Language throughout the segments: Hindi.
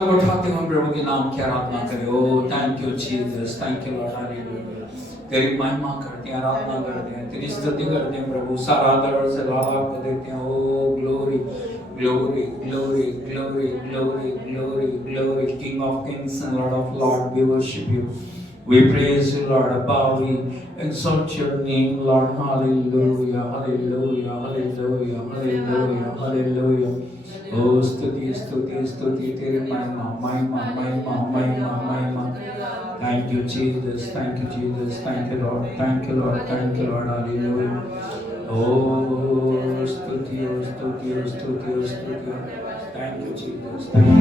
उठाते हम प्रभु के नाम की आराधना करें। Oh thank you Jesus, thank you lord, hallelujah. तेरी महिमा करते हैं, आराधना करते हैं, तेरी स्तुति करते हैं प्रभु। सारा आदर और सलाह आपको देते हैं। Oh glory glory glory glory glory glory glory, king of kings and lord of lord, we worship you, we praise you Lord, above we exalt your name Lord, hallelujah hallelujah hallelujah hallelujah hallelujah। ओ स्तुति स्तुति स्तुति तेरी महिमा महिमा महिमा महिमा महिमा। Thank you Jesus, thank you Jesus, thank you lord, thank you lord, thank you lord, hallelujah. ओ स्तुति ओ स्तुति ओ स्तुति ओ स्तुति। Thank you Jesus, thank you.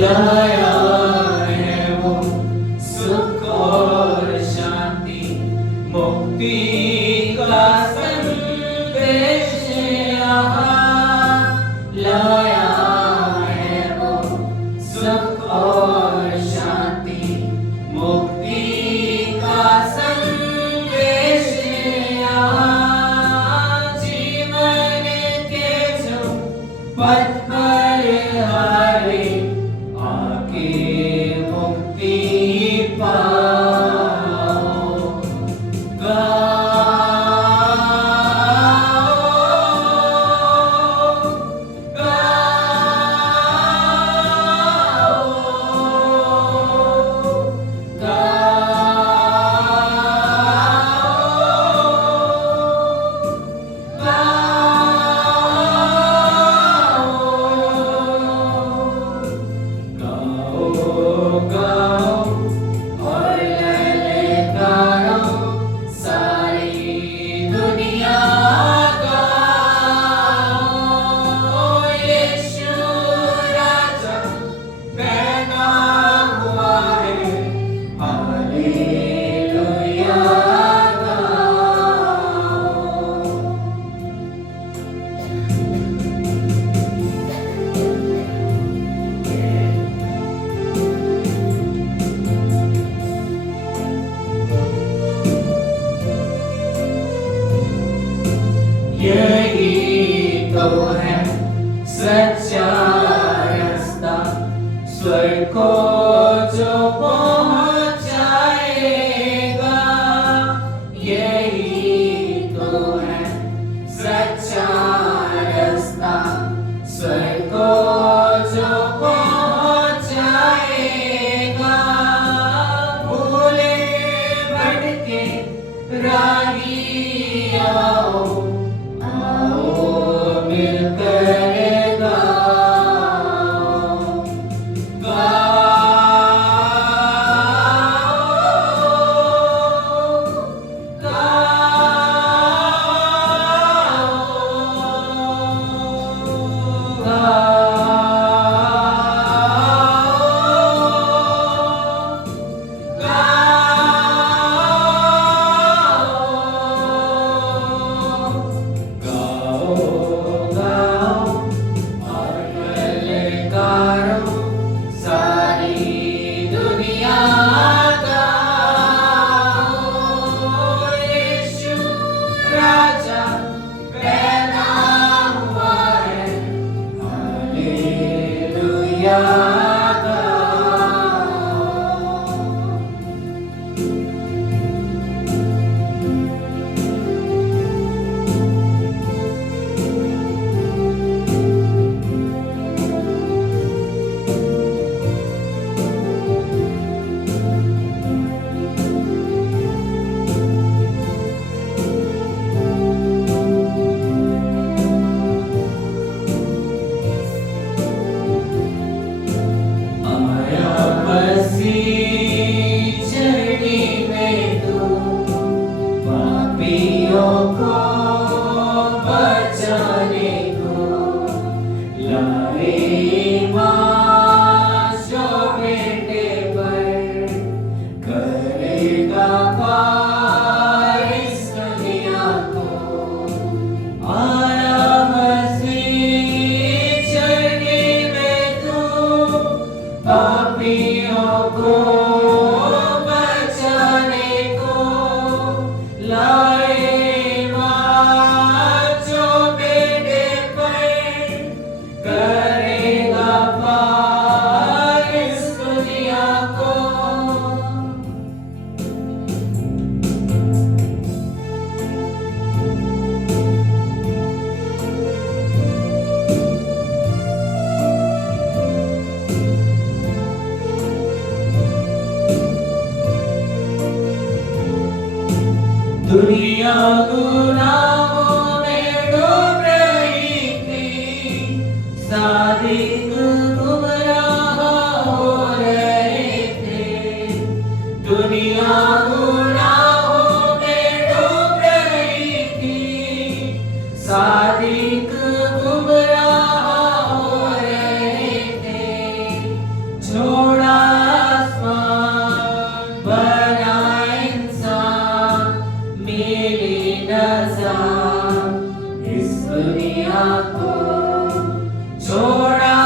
लाया है वो सुख और शांति, मुक्ति का संदेश यहाँ लाया बलिहारी आके मुक्ति पाओ। यही तो है सच्चा रास्ता, स्वर्ग को जो पहुंचाएगा। यही तो है सच्चा रास्ता, स्वर्ग को जो पहुंचाएगा। भूले भटके राही आओ, मिलकर गाओ। दुनिया गुनाहों में डूब रही थी, सादिक गुमराह हो रहे थे। दुनिया गुनाहों में डूब रही थी, सादिक गुमराह हो रहे थे। छोड़ा आसमान बना इंसान, मिली नज़ार इस दुनिया को। छोड़ा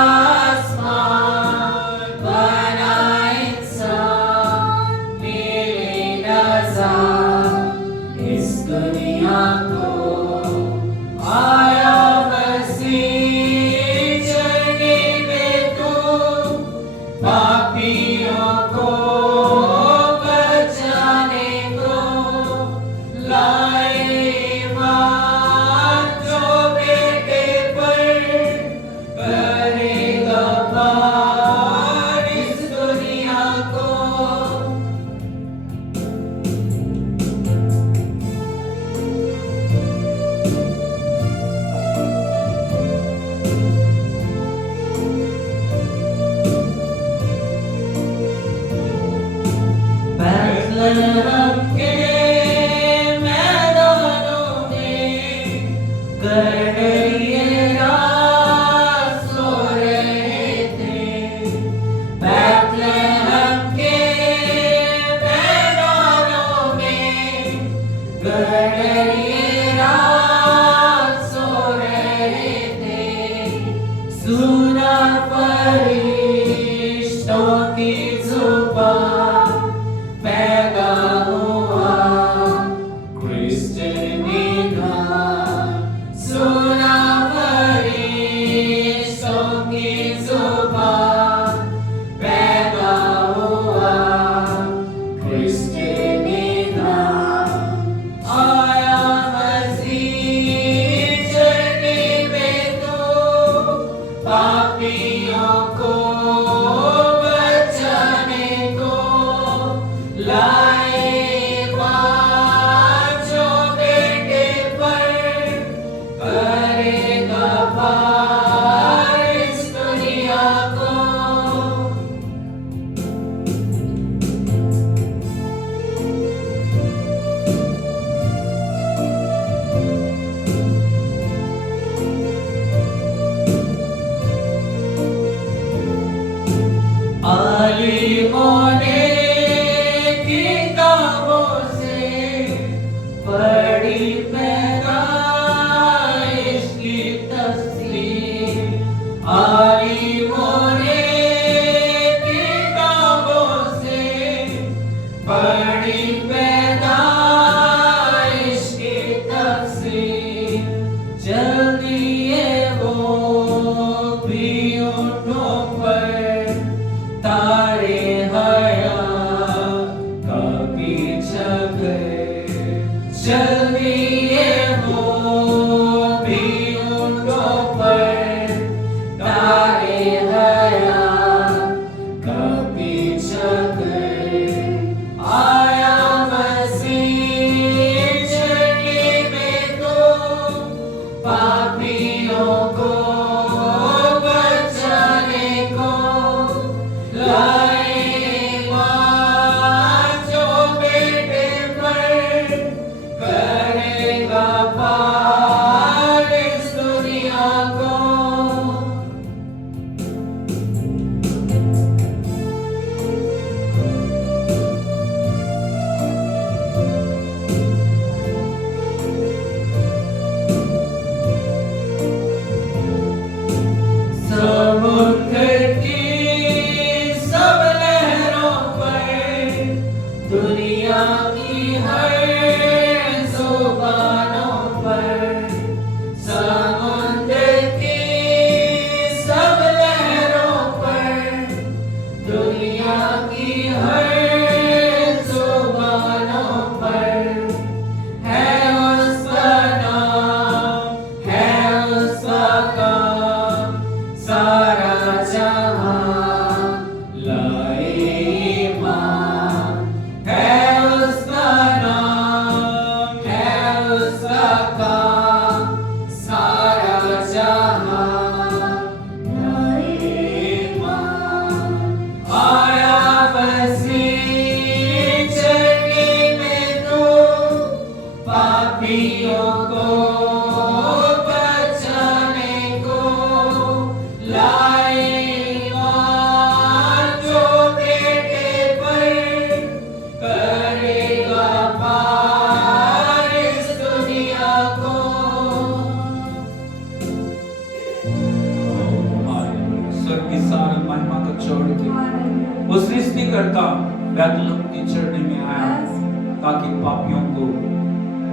फरिश्तों की जुबान पैदा हुआ क्रिस्ट निगाह सुना फरिश्तों की जुबान पैदा हुआ क्रिस्ट निगाह आया मसीह चढ़ने में तो पापियों को बचाने को लाए पांचों बेटे पर करेगा पार इस दुनिया को आलिमों ने किताबों से पढ़ी पैदाइश की तस्वीर आलिमों ने किताबों से पढ़ी पैदाइश की तस्वीर जल्दी ये वो भी ऊँटों पर तारे हया का पीछा गए जल्दी ये हो भी ऊँटों पर तारे हया का पीछा गए आया मसीह चढ़ने में तो पापियों को बचाने को लाए पांचों बेटे पर करेगा पार इस दुनिया को समुद्र की सब लहरों पर दुनिया की हर जुबानों पर समुद्र की सब लहरों पर दुनिया की हर जुबानों पर है उसका नाम है उसका काम सारा जहां लाए ईमान है उसका नाम है उसका काम सारा जहां लाए ईमान आया मसीह चढ़ने में तो पापियों को बचाने को लाए पांचों बेटे पर करेगा पार इस दुनिया को स्वर्ग की सारी महिमा को छोड़ के वो सृष्टिकर्ता बैतलहम की चढ़ने में आया ताकि पापियों को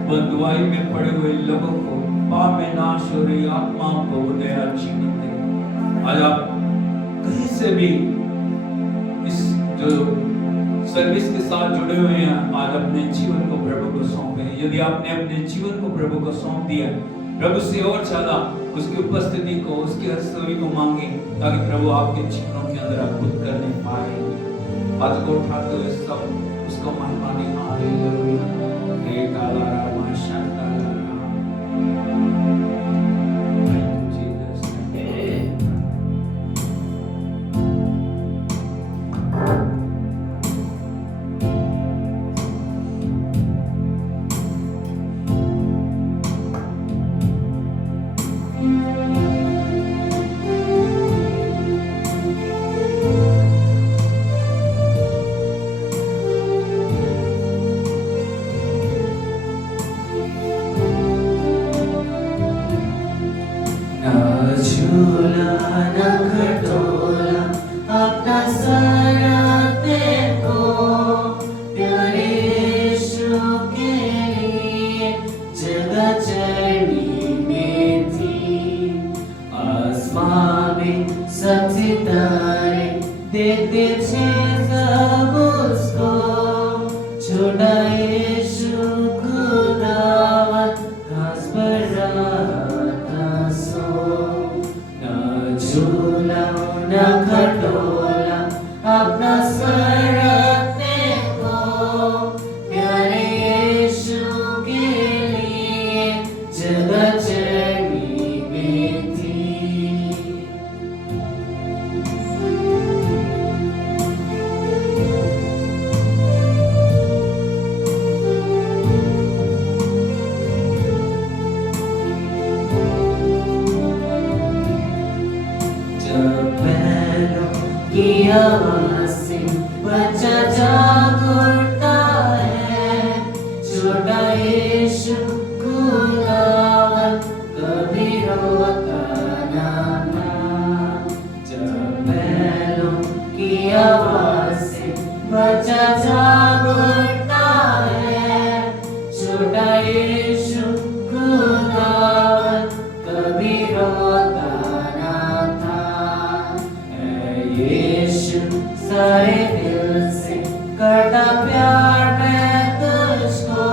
बंधुआई में पड़े हुए लोगों को पाप में नाश हो रही आत्माओं को वो नया जीवन दे आज आप कहीं से भी इस जो सर्विस के साथ जुड़े हुए हैं आज अपने जीवन को प्रभु को सौंपे यदि आपने अपने जीवन को प्रभु को सौंप दिया प्रभु से और ज्यादा उसकी उपस्थिति को उसकी हस्तवी को मांगे ताकि प्रभु आपके जीवनों के अंदर अद्भुत करने पाए हाथ को उठाते हुए सब उसको महिमा दे हालेलुया हे काला Rama Shanta Rama thank you Jesus सब सितारे देखते थे सब उसको, छोटा यीशु खुदावन घास पर रहा सो। न झूला न खटोला अपना सर रखने को, प्यारे यीशु के लिए जगह चढ़ी में थी। जब बैलों की आवाज़ से बच्चा जाग उठता है, छोटा यीशु खुदावन कभी रोता ना था। जब बैलों की आवाज़ से बच्चा जाग उठता है, छोटा यीशु खुदावन कभी रोता ना था। ऐ यीशु सारे दिल से करता प्यार मैं तुझको,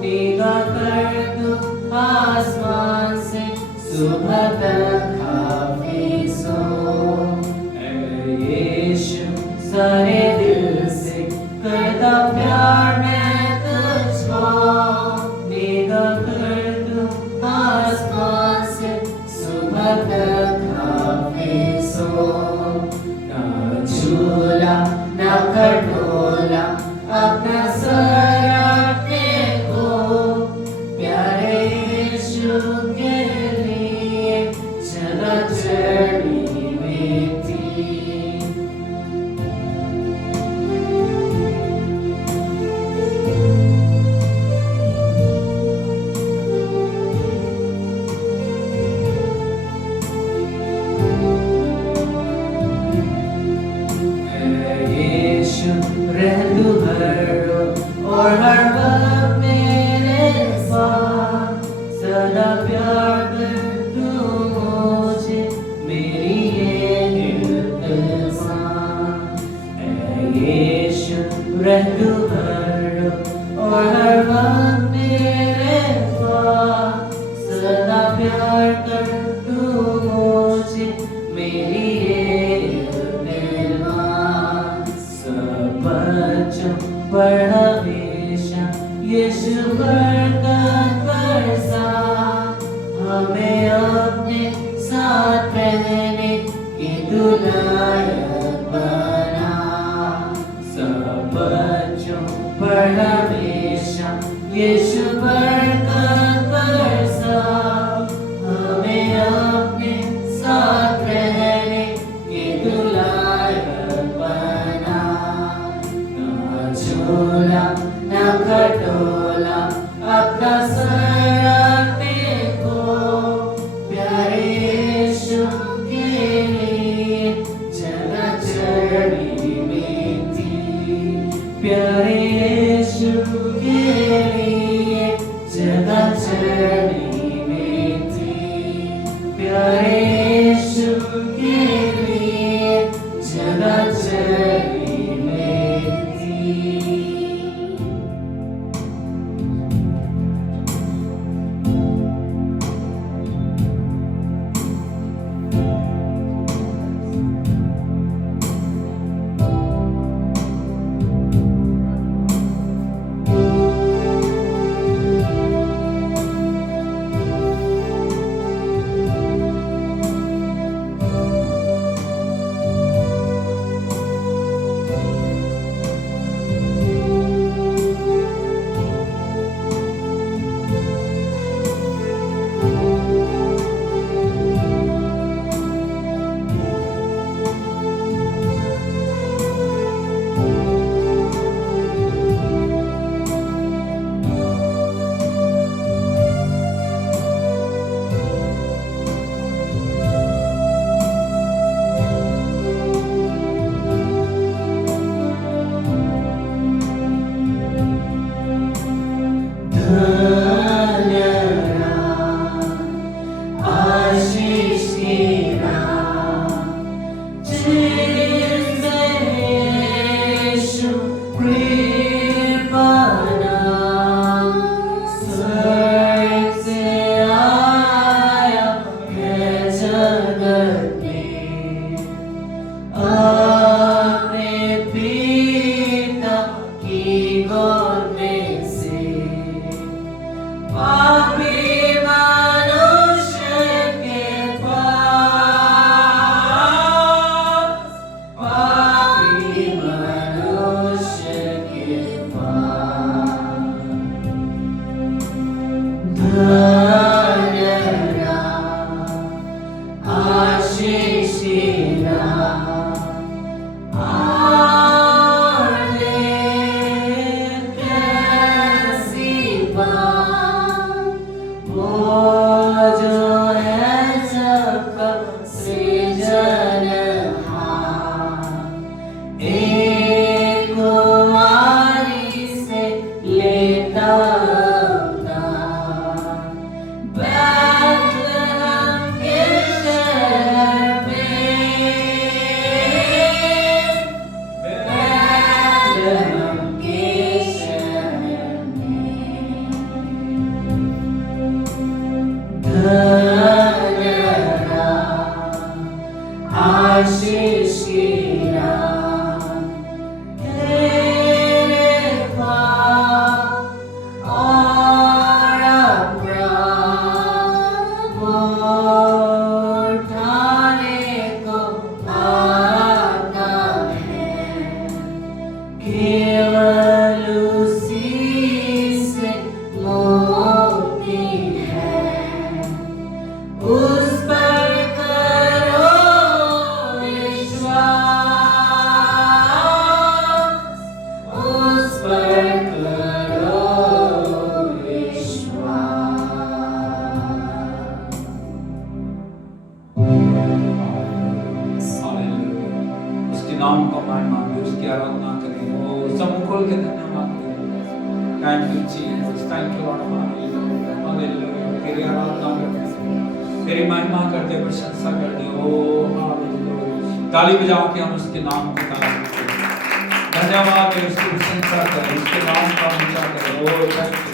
निगाह कर तू आसमान से सुबह तक हाफिज़ हो। ऐ यीशु सारे दिल से करता प्यार मैं तुझको, निगाह कर तू आसमान से सुबह तक हाफिज़ हो। न झूला न खटोला अपना सर रखने को, प्यारे यीशु के लिए जगह चढ़ी में थी। यीशु रह तू हर रोज और हर वक्त मेरे साथ, सदा प्यार कर तू मुझे मेरी ये इल्तिजा। ऐ यीशु रह तू हर रोज और हर वक्त मेरे साथ, सदा प्यार कर तू मुझे मेरी ये इल्तिजा। सब बच्चों पर हमेशा यीशु बरकत बरसा, हमें अपने साथ रहने की तू लायक बना। सब बच्चों पर हमेशा यीशु बरकत बरसा, हमें अपने साथ रहने की तू लायक बना। न झूला न खटोला अपना सर रखने को, प्यारे यीशु के लिए जगह चढ़ी में थी। प्यारे यीशु के लिए अपने पिता की गोद में से पापी मनुष्य के पास, पापी मनुष्य के पास धन्य राम, आशीषित राम, कैसी बात वो जो है सबका सृजनहार, एक कुमारी से लेता अवतार, बैतलहम के शहर में, बैतलहम के शहर में। धन्य राम, आशीषित राम, तेरे पाप और अपराध वो उठाने को आता है, केवल उसी से मुक्ति है। उस पर करो विश्वास, उस पर करो विश्वास। हालेलुया। उसके नाम का महिमा करें, उसकी आराधना करें। ओ सब खोल के धन्यवाद करें। Thank you Jesus, thank you lord. Hallelujah, hallelujah. तेरी आराधना करते, तेरी महिमा करते, प्रशंसा करते। ओ हालेलुया। ताली बजा के हम उसके नाम की तारीफ करें, धन्यवाद करें, उसकी प्रशंसा करें, उसके नाम का ऊंचा करें। Oh thank you,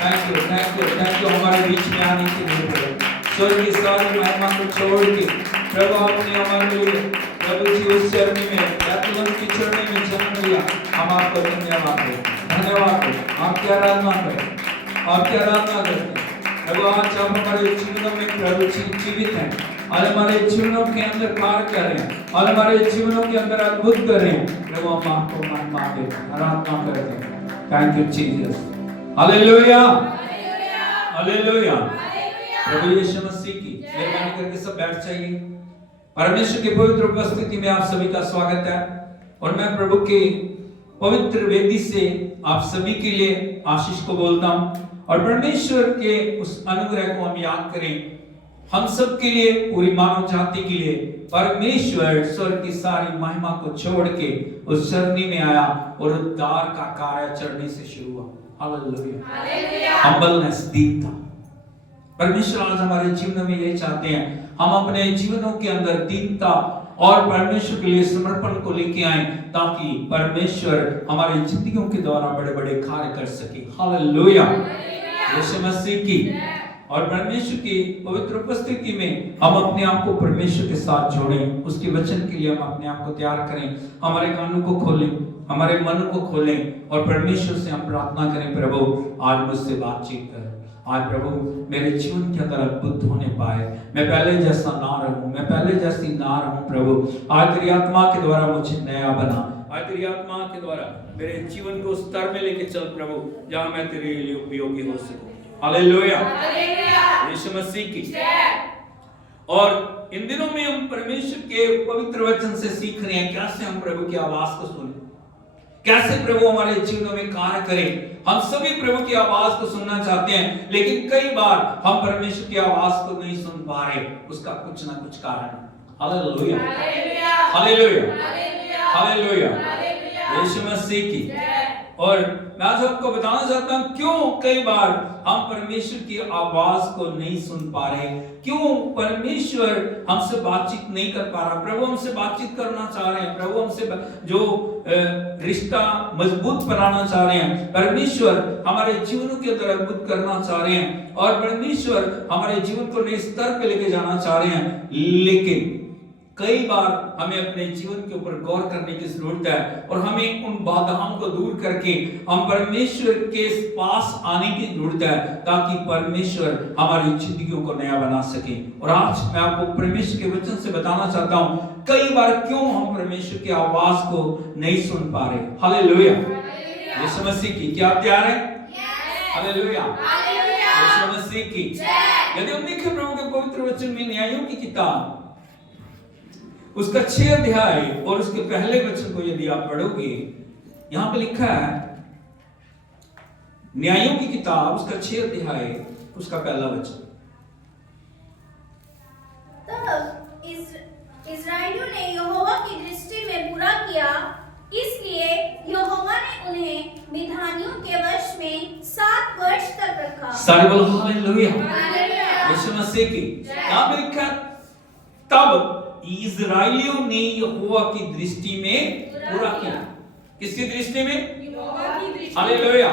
thank you, thank you, thank you हमारे बीच में आने के लिए प्रभु। स्वर्ग की सारी महिमा को छोड़ के प्रभु आपने हमारे लिए प्रभु जी उस चरनी में बैतलहम की चरनी में जन्म लिया। हम आपको धन्यवाद दें, धन्यवाद दें, आपकी आराधना करें, आपकी आराधना करते हैं। प्रभु आज आप हमारे जीवनों में प्रभु जी जीवित हैं और हमारे जीवनों के अंदर कार्य कर रहे हैं और हमारे जीवनों के अंदर अद्भुत कर रहे हैं। प्रभु हम आपको महिमा दें, आराधना करते हैं। Thank you Jesus, hallelujah, hallelujah. प्रभु यीशु मसीह की मेहरबानी करके सब बैठ जाइए। परमेश्वर की पवित्र उपस्थिति में आप सभी का स्वागत है और मैं प्रभु के पवित्र वेदी से आप सभी के लिए आशीष को बोलता हूं और परमेश्वर के उस अनुग्रह को हम याद करें। हम सब के लिए, पूरी मानव जाति के लिए परमेश्वर स्वर्ग की सारी महिमा को छोड़ के उस चरनी में आया और उद्धार का कार्य चरनी से शुरू हुआ। हालेलुया, हम्बलनेस, दीनता। परमेश्वर आज हमारे जीवन में ये चाहते हैं हम अपने जीवनों के अंदर दीनता और परमेश्वर के लिए समर्पण को लेके आए ताकि परमेश्वर हमारी जिंदगियों के द्वारा बड़े बड़े कार्य कर सके। हालेलुया, यीशु मसीह की और परमेश्वर की पवित्र उपस्थिति में हम अपने आप को परमेश्वर के साथ जोड़ें। उसके वचन के लिए हम अपने आप को तैयार करें, हमारे कानों को खोलें, हमारे मन को खोलें और परमेश्वर से हम प्रार्थना करें, प्रभु आज मुझसे बातचीत कर। आज प्रभु मेरे जीवन के अंदर अद्भुत होने पाए, मैं पहले जैसा ना रहूं, मैं पहले जैसी ना रहूं। प्रभु आज तेरी आत्मा के द्वारा मुझे नया बना, आज तेरी आत्मा के द्वारा मेरे जीवन को उस स्तर में लेके चल प्रभु जहां मैं तेरे लिए उपयोगी हो सकूं। हालेलुया, यीशु मसीह की। और इन दिनों में हम परमेश्वर के पवित्र वचन से सीख रहे हैं कैसे हम प्रभु की आवाज को सुने, कैसे प्रभु हमारे जीवनों में कार्य करें। हम सभी प्रभु की आवाज को सुनना चाहते हैं, लेकिन कई बार हम परमेश्वर की आवाज को नहीं सुन पा रहे, उसका कुछ ना कुछ कारण। हालेलुया, हालेलुया, हालेलुया, यीशु मसीह की। और मैं आज आपको बताना चाहता हूं क्यों कई बार हम परमेश्वर की आवाज को नहीं सुन पा रहे, क्यों परमेश्वर हमसे बातचीत नहीं कर पा रहा। प्रभु हमसे बातचीत करना चाह रहे हैं, प्रभु हमसे जो रिश्ता मजबूत बनाना चाह रहे हैं, परमेश्वर हमारे जीवनों के अंदर अद्भुत करना चाह रहे हैं और परमेश्वर हमारे जीवन को नए स्तर पे लेके जाना चाह रहे हैं। लेकिन कई बार हमें अपने जीवन के ऊपर गौर करने की जरूरत है और हमें उन बाधाओं को दूर करके हम परमेश्वर के पास आने की जरूरत है ताकि परमेश्वर हमारी जिंदगियों को नया बना सके। और आज मैं आपको परमेश्वर के वचन से बताना चाहता हूं कई बार क्यों हम परमेश्वर की आवाज को नहीं सुन पा रहे। हालेलुया, यीशु मसीह की, क्या आप तैयार हैं? हालेलुया, यीशु मसीह की। यदि हम देखें प्रभु के पवित्र वचन में न्यायों की किताब उसका 6 अध्याय और उसके पहले वचन को यदि आप पढ़ोगे, यहां पे लिखा है न्यायों की किताब उसका 6 अध्याय उसका पहला वचन। तब इस्राएलियों ने यहोवा की दृष्टि में बुरा किया, इसलिए यहोवा ने उन्हें मिधानियों के वश में 7 वर्ष तक रखा। सारे बोलो हालेलुया, हालेलुया। यीशु मसीह की। यहां पे लिखा तब इस्राएलियों ने यहोवा की दृष्टि में बुरा किया। किसकी दृष्टि में? हालेलुया,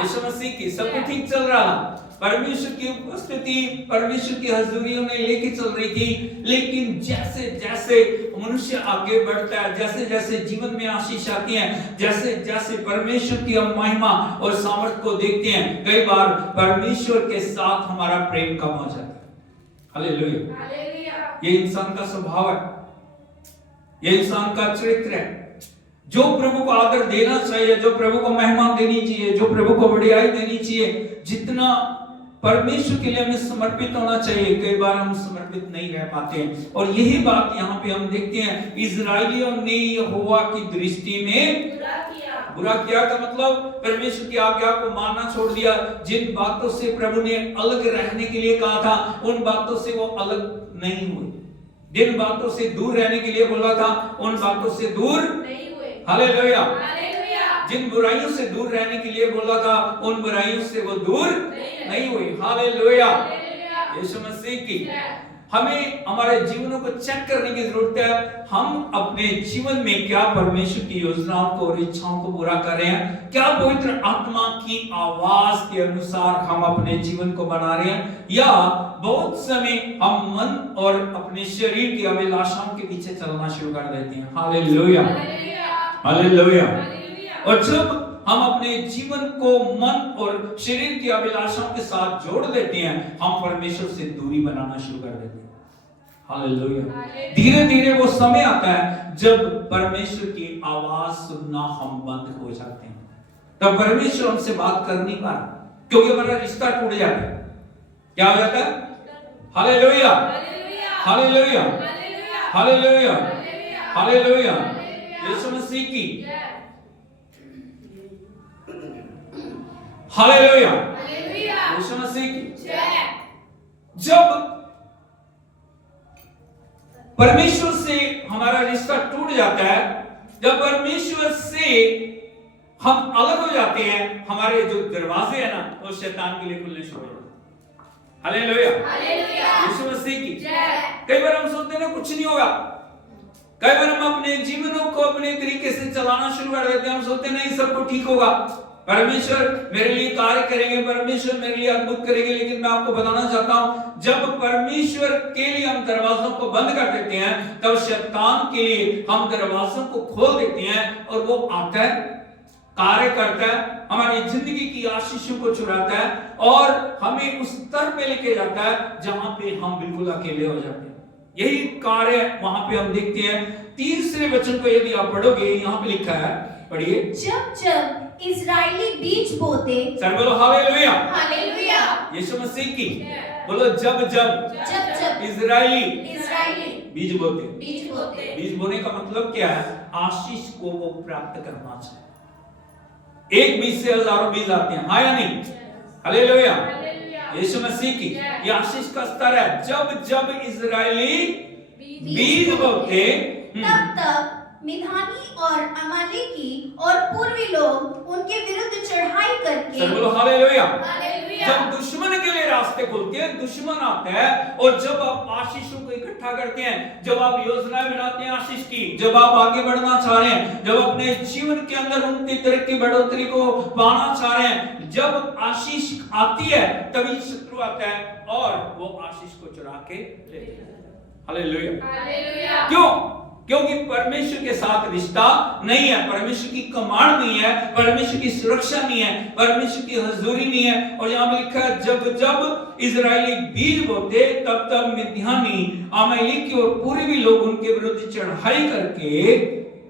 यीशु मसीह की। सब कुछ ठीक चल रहा, परमेश्वर की उपस्थिति, परमेश्वर की हजूरी उन्हें लेके चल रही थी, लेकिन जैसे जैसे मनुष्य आगे बढ़ता है, जैसे जैसे जीवन में आशीष आती है, जैसे जैसे परमेश्वर की हम महिमा और सामर्थ को देखते हैं, कई बार परमेश्वर के साथ हमारा प्रेम कम हो जाता है। हालेलुया, ये इंसान का स्वभाव है, ये इंसान का चरित्र है। जो प्रभु को आदर देना चाहिए, जो प्रभु को महिमा देनी चाहिए, जो प्रभु को बढ़ाई देनी चाहिए, जितना परमेश्वर के लिए हमें समर्पित होना चाहिए, कई बार हम समर्पित नहीं रह पाते हैं। और यही बात यहाँ पे हम देखते हैं, इस्राएलियों ने यहोवा की दृष्टि में बुरा किया का मतलब परमेश्वर की आज्ञा को मानना छोड़ दिया। जिन बातों से प्रभु ने अलग रहने के लिए कहा था, उन बातों से वो अलग नहीं हुए। जिन बातों से दूर रहने के लिए बोला था, उन बातों से दूर नहीं हुए। हालेलुया, जिन बुराइयों से दूर रहने के लिए बोला था, उन बुराइयों से वो दूर नहीं हुए। हालेलुया, यीशु मसीह की। हमें हमारे जीवनों को चेक करने की जरूरत है, हम अपने जीवन में क्या परमेश्वर की योजनाओं को और इच्छाओं को पूरा कर रहे हैं, क्या पवित्र आत्मा की आवाज के अनुसार हम अपने जीवन को बना रहे हैं, या बहुत समय हम मन और अपने शरीर की अभिलाषाओं के पीछे चलना शुरू कर देते हैं। Hallelujah, hallelujah. और जब हम अपने जीवन को मन और शरीर की अभिलाषाओं के साथ जोड़ देते हैं, हम परमेश्वर से दूरी बनाना शुरू कर देते हैं। हालेलुया। धीरे धीरे वो समय आता है जब परमेश्वर की आवाज सुनना हम बंद हो जाते हैं, तब परमेश्वर हमसे बात कर नहीं पा रहा, क्योंकि हमारा रिश्ता टूट जाता है। क्या हो जाता है? हालेलुया, हालेलुया, हालेलुया, हालेलुया, यीशु मसीह की। हालेलुया, यीशु मसीह की। जब परमेश्वर से हमारा रिश्ता टूट जाता है, जब परमेश्वर से हम अलग हो जाते हैं, हमारे जो दरवाजे हैं ना, वो शैतान के लिए खुलने शुरू हो जाते हैं। हालेलुया, यीशु मसीह की। कई बार हम सोचते हैं ना कुछ नहीं होगा, कई बार हम अपने जीवनों को अपने तरीके से चलाना शुरू कर देते हैं, हम सोचते हैं नहीं सब कुछ ठीक होगा, परमेश्वर मेरे लिए कार्य करेंगे, परमेश्वर मेरे लिए अद्भुत करेंगे। लेकिन मैं आपको बताना चाहता हूं, जब परमेश्वर के लिए हम दरवाजों को बंद कर देते हैं, तब शैतान के लिए हम दरवाजों को खोल देते हैं और वो आता है, कार्य करता है, हमारी जिंदगी की आशीषों को चुराता है और हमें उस स्तर पे लेके जाता है जहां पे हम बिल्कुल अकेले हो जाते हैं। यही कार्य वहां पे हम देखते हैं। 3 वचन को यदि आप पढ़ोगे, यहाँ पे लिखा है, पढ़िए। जब जब इस्राएली बीज बोते, सर बोलो हालेलुया, हालेलुया, यीशु मसीह की। बोलो जब जब इस्राएली बीज बोते। बीज बोने का मतलब क्या है? आशीष को वो प्राप्त करना चाहिए। एक बीज से हजारों बीज आते हैं, हाँ या नहीं? हालेलुया, यीशु मसीह की। ये आशीष का स्तर है। जब जब इस्राएली बीज बोते, तब तब मिधानी और अमालेकी और पूर्वी लोग उनके विरुद्ध चढ़ाई करके, सब बोलो हालेलुया। हालेलुया। जब दुश्मन के लिए रास्ते खुलते हैं, दुश्मन आता है, और जब आप आशीषों को इकट्ठा करते हैं, जब आप योजनाएं बनाते हैं आशीष की, जब आप आगे बढ़ना चाह रहे हैं, जब अपने जीवन के अंदर उनकी तरक्की बढ़ोतरी को पाना चाह रहे हैं, जब आशीष आती है, तभी शत्रु आता है और वो आशीष को चुरा के ले जाता है। हालेलुया। हालेलुया। क्यों? क्योंकि परमेश्वर के साथ रिश्ता नहीं है, परमेश्वर की कमांड नहीं है, परमेश्वर की सुरक्षा नहीं है, परमेश्वर की हजूरी नहीं है। और यहाँ पे लिखा है जब जब इजरायली बीज बोते तब तब मिद्यानी अमालेकी और पूर्वी लोग उनके विरुद्ध चढ़ाई करके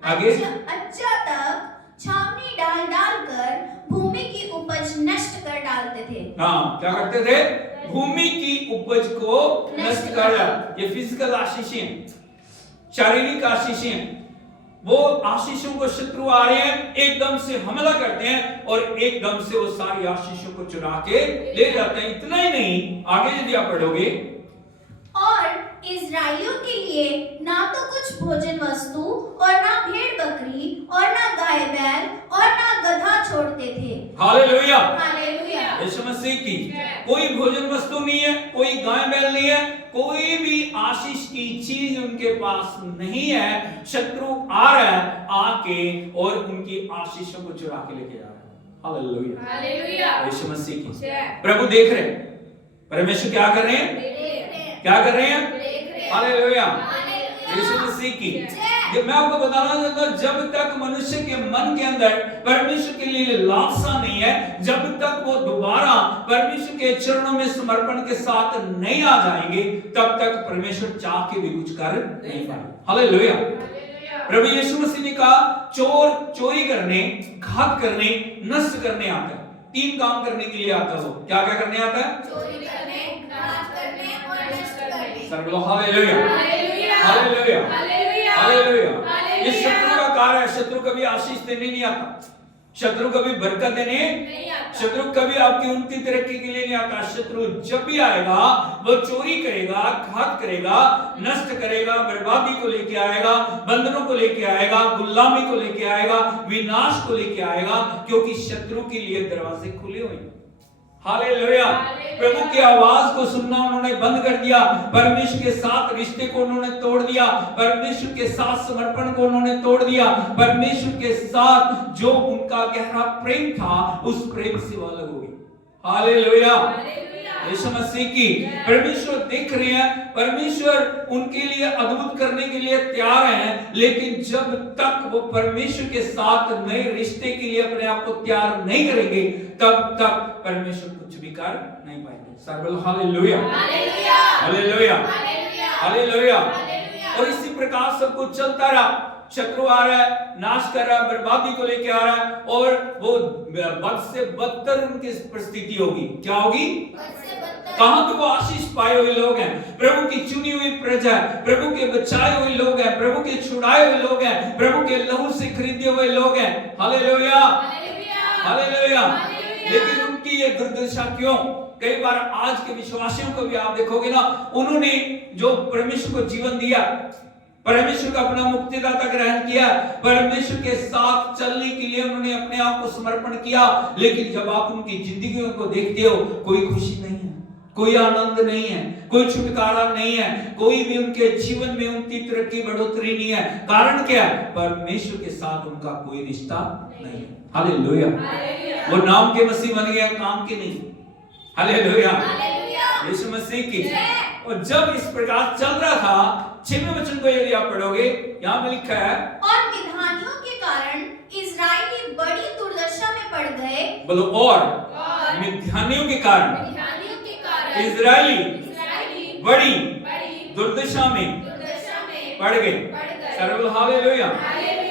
आगे अच्छा तक छावनी डाल डाल कर भूमि की उपज नष्ट कर डालते थे। हाँ, क्या करते थे? भूमि की उपज को नष्ट कर डाल। ये फिजिकल आशीषें, शारीरिक आशीषें, वो आशीषों को शत्रु आ रहे हैं, एकदम से हमला करते हैं और एकदम से वो सारी आशीषों को चुरा के ले जाते हैं। इतना ही नहीं, आगे यदि आप पढ़ोगे, और इजराइलियों के लिए ना तो कुछ भोजन वस्तु और ना भेड़ बकरी और ना गाय बैल और ना गधा छोड़ते थे। हालेलुया। हालेलुया। यीशु मसीह की कोई भोजन वस्तु नहीं है, कोई गाय बैल नहीं है, कोई भी आशीष की चीज उनके पास नहीं है। शत्रु आ रहा है आके और उनकी आशीषों को चुरा के लेके जा रहा है। हालेलुया। हालेलुया। यीशु मसीह की जय। प्रभु देख रहे हैं, परमेश्वर क्या कर रहे हैं? क्या कर रहे हैं? हालेलुया। यीशु मसीह की। ये मैं आपको बताना चाहता हूं, जब तक मनुष्य के मन के अंदर परमेश्वर के लिए लालसा नहीं है, जब तक वो दोबारा परमेश्वर के चरणों में समर्पण के साथ नहीं आ जाएंगे, तब तक परमेश्वर चाह के भी कुछ कर नहीं पाएगा। हालेलुया। प्रभु यीशु मसीह ने कहा चोर चोरी करने, घात करने, नष्ट करने आता है। 3 काम करने के लिए आता है। वो क्या क्या करने आता है? चोरी करने, घात करने और नष्ट करने। सब बोलो hallelujah. Hallelujah. Hallelujah. Hallelujah. Hallelujah. Hallelujah. ये शत्रु का कार्य है। शत्रु कभी आशीष देने नहीं आता, शत्रु कभी बरकत देने नहीं आता। शत्रु कभी आपकी उन्नति तरक्की के लिए नहीं आता। शत्रु जब भी आएगा वो चोरी करेगा, घात करेगा, नष्ट करेगा, बर्बादी को लेके आएगा, बंधनों को लेके आएगा, गुलामी को लेके आएगा, विनाश को लेके आएगा, क्योंकि शत्रु के लिए दरवाजे खुले हुए हैं। हालेलुया। प्रभु की आवाज को सुनना उन्होंने बंद कर दिया, परमेश्वर के साथ रिश्ते को उन्होंने तोड़ दिया, परमेश्वर के साथ समर्पण को उन्होंने तोड़ दिया, परमेश्वर के साथ जो उनका गहरा प्रेम था उस प्रेम से वो अलग हो गए। हालेलुया। यीशु मसीह की। परमेश्वर देख रहे हैं, परमेश्वर उनके लिए अद्भुत करने के लिए तैयार हैं, लेकिन जब तक वो परमेश्वर के साथ नए रिश्ते के लिए अपने आप को तैयार नहीं करेंगे, तब तक परमेश्वर कुछ भी कर नहीं पाएंगे। सब बोलो hallelujah. Hallelujah. Hallelujah. Hallelujah. Hallelujah. Hallelujah. और इसी प्रकार सब कुछ चलता रहा। शत्रु आ रहा है, नाश कर रहा है, बर्बादी को लेके आ रहा है, और वो बद से बदतर उनकी परिस्थिति होगी। क्या होगी? कहां तो वो आशीष पाए हुए लोग हैं, प्रभु की चुनी हुई प्रजा है, प्रभु के बचाए हुए लोग हैं, प्रभु के छुड़ाए हुए लोग हैं, प्रभु के लहू से खरीदे हुए लोग हैं। हालेलुया। हालेलुया। लेकिन उनकी ये दुर्दशा क्यों? कई बार आज के विश्वासियों को भी आप देखोगे ना, उन्होंने जो परमेश्वर को जीवन दिया, परमेश्वर का अपना मुक्तिदाता ग्रहण किया, परमेश्वर के साथ चलने के लिए उन्होंने अपने आप को समर्पण किया, लेकिन जब आप उनकी जिंदगियों को देखते हो, कोई खुशी नहीं है, कोई आनंद नहीं है, कोई छुटकारा नहीं है, कोई भी उनके जीवन में उनकी तरक्की बढ़ोतरी नहीं है। कारण क्या है? परमेश्वर के साथ उनका कोई रिश्ता नहीं है। हालेलुया। वो नाम के मसीह बन गया, काम के नहीं। हालेलुया। यीशु मसीह की। और जब इस प्रकार चल रहा था, 6वें वचन को यदि आप पढ़ोगे, यहाँ पे लिखा है, और मिद्यानियों के कारण इजराइली बड़ी दुर्दशा में पड़ गए। बोलो और मिद्यानियों के कारण इजराइली बड़ी दुर्दशा में पड़ गए। सर्व हालेलुया।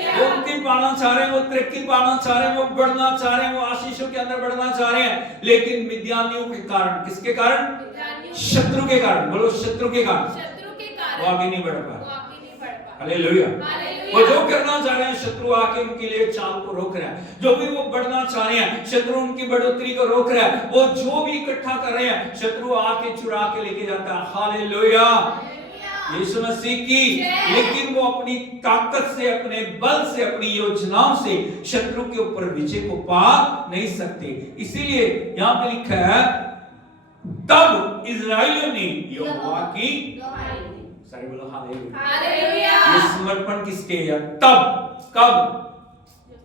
वो उन्नति पाना चाह रहे हैं, वो तरक्की पाना चाह रहे हैं, वो बढ़ना चाह रहे हैं, वो आशीषों के अंदर बढ़ना चाह रहे हैं, लेकिन मिद्यानियों के कारण, किसके कारण? शत्रु के कारण। बोलो शत्रु के कारण वो आगे नहीं बढ़ पा। हालेलुया। वो जो करना चाह रहे हैं, शत्रु आके उनके लिए चाल को रोक रहा है। जो भी वो बढ़ना चाह रहे हैं, शत्रु उनकी बढ़ोतरी को रोक रहा है। वो जो भी इकट्ठा कर रहे हैं, शत्रु आके चुरा के लेके जाता है। हालेलुया। यीशु मसीह की। लेकिन वो अपनी ताकत से, अपने बल से, अपनी योजनाओं से शत्रु के ऊपर विजय को पा नहीं सकते। इसीलिए यहाँ पे लिखा है, तब इजराइलियों ने यहोवा की सारे बोलो हालेलुया। ये समर्पण की स्टेज है। तब कब?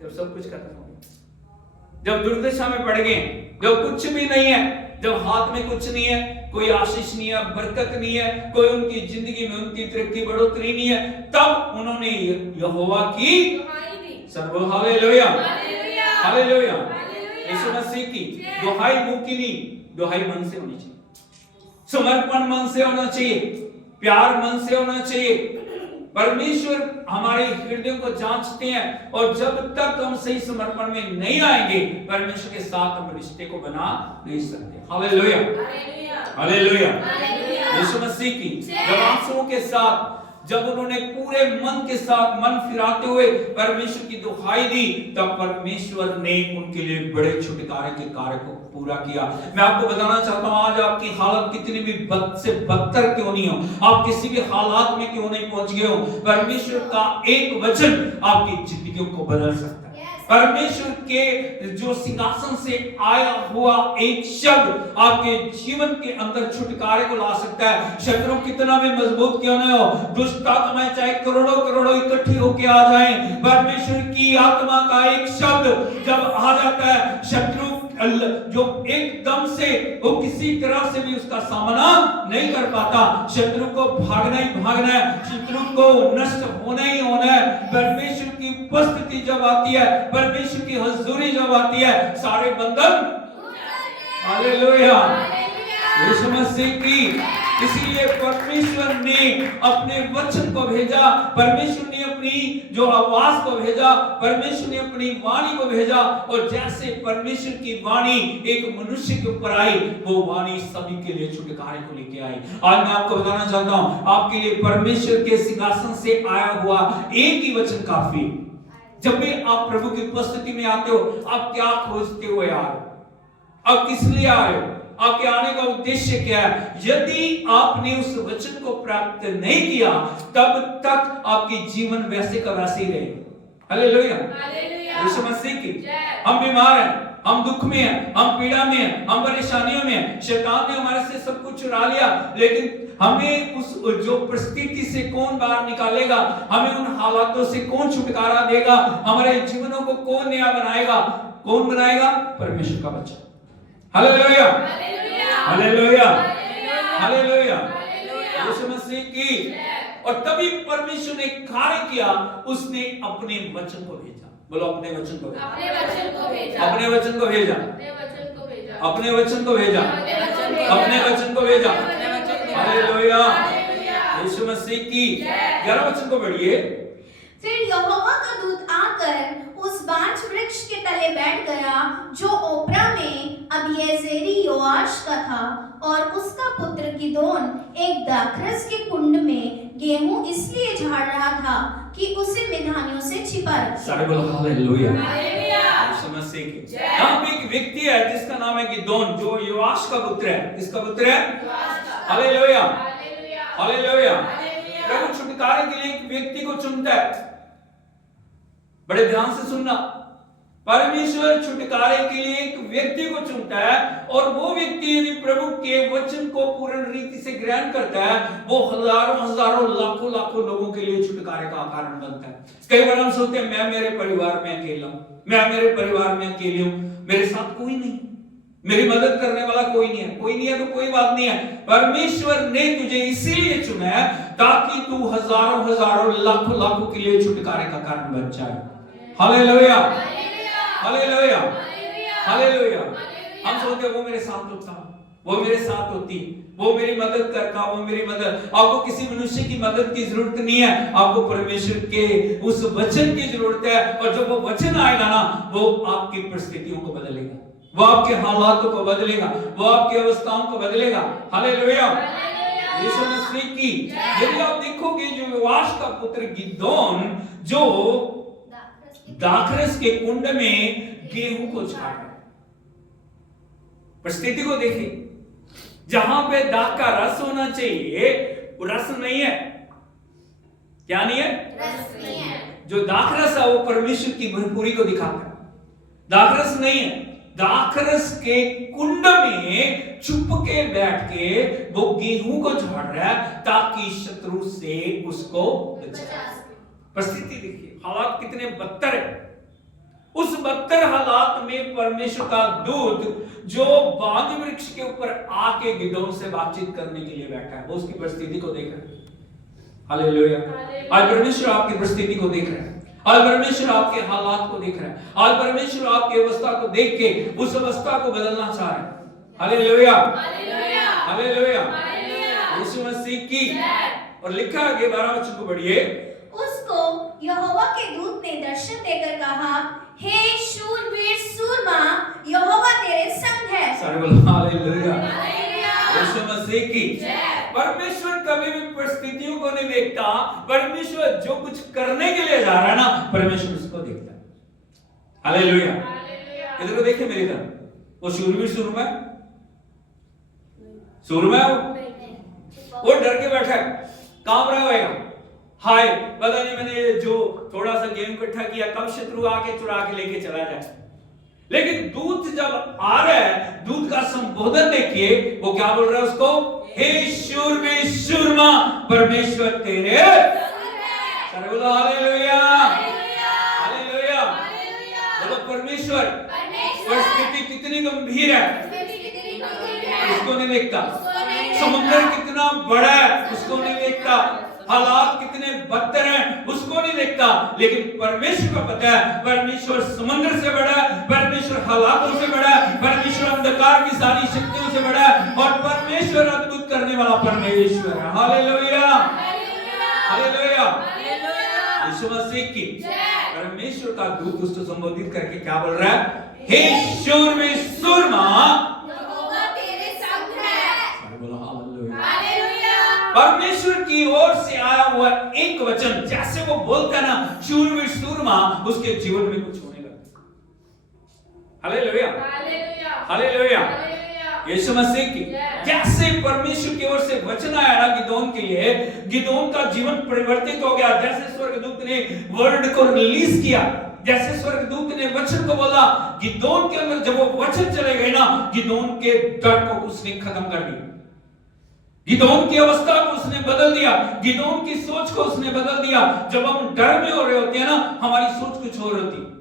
जब सब कुछ खत्म हो गया, जब दुर्दशा में पड़ गए, जब कुछ भी नहीं है, जब हाथ में कुछ नहीं है, कोई आशीष नहीं है, बरकत नहीं है, कोई उनकी जिंदगी में उनकी तरक्की बढ़ोतरी नहीं है, तब उन्होंने यहोवा की सर्व हालेलुया हालेलुया यीशु मसीह की दुहाई मुंह की नहीं, दुहाई मन से होनी चाहिए, समर्पण मन से होना चाहिए, प्यार मन से होना चाहिए। परमेश्वर हमारे हृदयों को जांचते हैं और जब तक हम सही समर्पण में नहीं आएंगे परमेश्वर के साथ हम रिश्ते को बना नहीं सकते। हालेलुया हालेलुया यीशु मसीह की जब आंसुओं के साथ, जब उन्होंने पूरे मन के साथ मन फिराते हुए परमेश्वर की दुहाई दी, तब परमेश्वर ने उनके लिए बड़े छुटकारे के कार्य को पूरा किया। मैं आपको बताना चाहता हूं, आज आपकी हालत कितनी भी बद से बदतर क्यों नहीं हो, आप किसी भी हालात में क्यों नहीं पहुंच गए हो, परमेश्वर का एक वचन आपकी जिंदगियों को बदल सकता है। परमेश्वर के जो सिंहासन से आया हुआ एक शब्द आपके जीवन के अंदर छुटकारे को ला सकता है। शत्रु कितना भी मजबूत क्यों न हो, दुष्ट आत्माएं चाहे करोड़ों करोड़ों इकट्ठी होकर आ जाएं, परमेश्वर की आत्मा का एक शब्द जब आ जाता है, शत्रु जो एकदम से वो किसी तरह से भी उसका सामना नहीं कर पाता। शत्रु को भागना ही भागना है, शत्रु को नष्ट होना ही होना है। परमेश्वर की उपस्थिति जब आती है, परमेश्वर की हजूरी जब आती है, सारे बंधन हालेलुया यीशु मसीह की। इसीलिए परमेश्वर ने अपने वचन को भेजा, परमेश्वर ने अपनी जो आवाज को भेजा, परमेश्वर ने अपनी वाणी को भेजा, और जैसे परमेश्वर की वाणी एक मनुष्य के ऊपर आई, वो वाणी सभी के लिए छुटकारे को लेके आई। आज मैं आपको बताना चाहता हूं, आपके लिए परमेश्वर के सिंहासन से आया हुआ एक ही वचन काफी। जब भी आप प्रभु की उपस्थिति में आते हो, आप क्या खोजते हो यार, आप किस लिए आए हो, आपके आने का उद्देश्य क्या है? यदि आपने उस वचन को प्राप्त नहीं किया, तब तक आपकी जीवन वैसे का वैसे ही रहेगा। हालेलुया यीशु मसीह की। हम बीमार हैं, हम दुख में हैं, हम पीड़ा में हैं, हम परेशानियों में हैं, शैतान ने हमारे से सब कुछ चुरा लिया, लेकिन हमें उस जो परिस्थिति से कौन बाहर निकालेगा, हमें उन हालातों से कौन छुटकारा देगा, हमारे जीवनों को कौन नया बनाएगा? कौन बनाएगा? परमेश्वर का वचन। हालेलुया हालेलुया हालेलुया यीशु मसीह की। और तभी परमेश्वर ने कार्य किया, उसने अपने वचन को भेजा। बोलो अपने वचन को भेजा, अपने वचन को भेजा, अपने वचन को भेजा, अपने वचन को भेजा, अपने वचन को भेजा। हालेलुया यीशु मसीह की। 11 वचन को पढ़िए। फिर यहोवा का दूत आकर उस बांज वृक्ष के तले बैठ गया जो ओप्रा में अबीएजेरी योआश का था, और उसका पुत्र गिदोन एक दाखरस के कुंड में गेहूं इसलिए झाड़ रहा था कि उसे मिधानियों से छिपा रखा। सारे बोलो हालेलुया यीशु मसीह की। यहाँ पे एक व्यक्ति है जिसका नाम है गिदोन, जो योआश का पुत्र है। किसका पुत्र है? Hallelujah hallelujah. प्रभु छुटकारे के लिए एक व्यक्ति को चुनता है। बड़े ध्यान से सुनना, परमेश्वर छुटकारे के लिए एक व्यक्ति को चुनता है, और वो व्यक्ति यदि प्रभु के वचन को पूर्ण रीति से ग्रहण करता है, वो हजारों हजारों लाखों लाखों लोगों के लिए छुटकारे का कारण बनता है। कई बार हम सोचते हैं मैं मेरे परिवार में अकेला हूं, मैं मेरे परिवार में अकेले हूं, मेरे साथ कोई नहीं, मेरी मदद करने वाला कोई नहीं है। कोई नहीं है तो कोई बात नहीं है, परमेश्वर ने तुझे इसीलिए चुना है ताकि तू हजारों हजारों लाखों लाखों के लिए छुटकारे का कारण बन जाए। Hallelujah hallelujah hallelujah. हम सोचते हैं वो मेरे साथ होता, वो मेरे साथ होती, वो मेरी मदद करता, वो मेरी मदद। आपको किसी मनुष्य की मदद की जरूरत नहीं है, आपको परमेश्वर के उस वचन की जरूरत है। और जब वो वचन आएगा ना, वो आपकी परिस्थितियों को बदलेगा, वो आपके हालातों को बदलेगा, वो आपकी अवस्थाओं को बदलेगा। हालेलुया यीशु मसीह की। यदि आप देखोगे जो योआश का पुत्र गिदोन जो दाखरस के कुंड में गेहूं को झाड़ रहा है, परिस्थिति को देखिए, जहां पे दाख का रस होना चाहिए वो रस नहीं है। क्या नहीं है? रस नहीं है। जो दाखरस है वो परमेश्वर की भरपूरी को दिखाता है, दाखरस नहीं है। दाखरस के कुंड में छुप के बैठ के वो गेहूं को झाड़ रहा है ताकि शत्रु से उसको बचा। परिस्थिति देखिए, हालात कितने बदतर है। उस बदतर हालात में परमेश्वर का दूत जो बाग वृक्ष के ऊपर आके गिदोन से बातचीत करने के लिए बैठा है, वो उसकी परिस्थिति को देख रहा है। हालेलुया। आज परमेश्वर आपकी परिस्थिति को देख रहा है, आज परमेश्वर आपके हालात को देख रहा है, आज परमेश्वर आपकी अवस्था को देख के उस अवस्था को बदलना चाह रहा है। Hallelujah, hallelujah, hallelujah, hallelujah. यीशु मसीह की। और लिखा आगे 12 वचन को पढ़िए। उसको यहोवा के दूत ने दर्शन देकर कहा, हे शूरवीर सूरमा, यहोवा तेरे संग है। सारे बोलो हालेलुया, हालेलुया। यीशु मसीह की। परमेश्वर कभी भी परिस्थितियों को नहीं देखता, परमेश्वर जो कुछ करने के लिए जा रहा है ना, परमेश्वर उसको देखता है। हालेलुया। हालेलुया। इधर को देखिए मेरी तरफ, वो शूरवीर सूरमा है, सूरमा है वो डर के बैठा है, कांप रहा होगा, हाय पता नहीं मैंने जो थोड़ा सा गेम इकट्ठा किया कब शत्रु आके चुरा के लेके चला जाए। लेकिन दूत जब आ रहा है, दूत का संबोधन देखिए, वो क्या बोल रहा है उसको, हे शूरवीर सूरमा, परमेश्वर तेरे सारे बोलो हालेलुया, हालेलुया। बोलो परमेश्वर, परिस्थिति कितनी गंभीर है उसको नहीं देखता, समुद्र कितना बड़ा है उसको नहीं देखता, हालात कितने बदतर हैं उसको नहीं देखता, लेकिन परमेश्वर को पता है परमेश्वर समुद्र से बड़ा है, परमेश्वर हालातों से बड़ा है, परमेश्वर अंधकार की सारी शक्तियों से बड़ा है, और परमेश्वर अद्भुत करने वाला परमेश्वर है। हालेलुया, हालेलुया, यीशु मसीह की। परमेश्वर का दूत उसको संबोधित करके क्या बोल रहा है, हे शूरवीर सूरमा, यहोवा तेरे संग है। बोलो हालेलुया। हालेलुया। परमेश्वर की ओर से आया हुआ एक वचन, जैसे वो बोलता है ना शूरवीर सूरमा, उसके जीवन में कुछ होने लगता है। Hallelujah, hallelujah. Hallelujah, hallelujah. यीशु मसीह की। जैसे परमेश्वर की ओर से वचन आया ना गिदोन के लिए, गिदोन का जीवन परिवर्तित हो गया। जैसे स्वर्गदूत ने वर्ड को रिलीज किया, जैसे स्वर्गदूत ने वचन को बोला, गिदोन के अंदर जब वो वचन चले गए ना, गिदोन के डर को उसने खत्म कर दिया, गिदोन की अवस्था को उसने बदल दिया, गिदोन की सोच को उसने बदल दिया। जब हम डर में हो रहे होते हैं ना, हमारी सोच कुछ और होती है,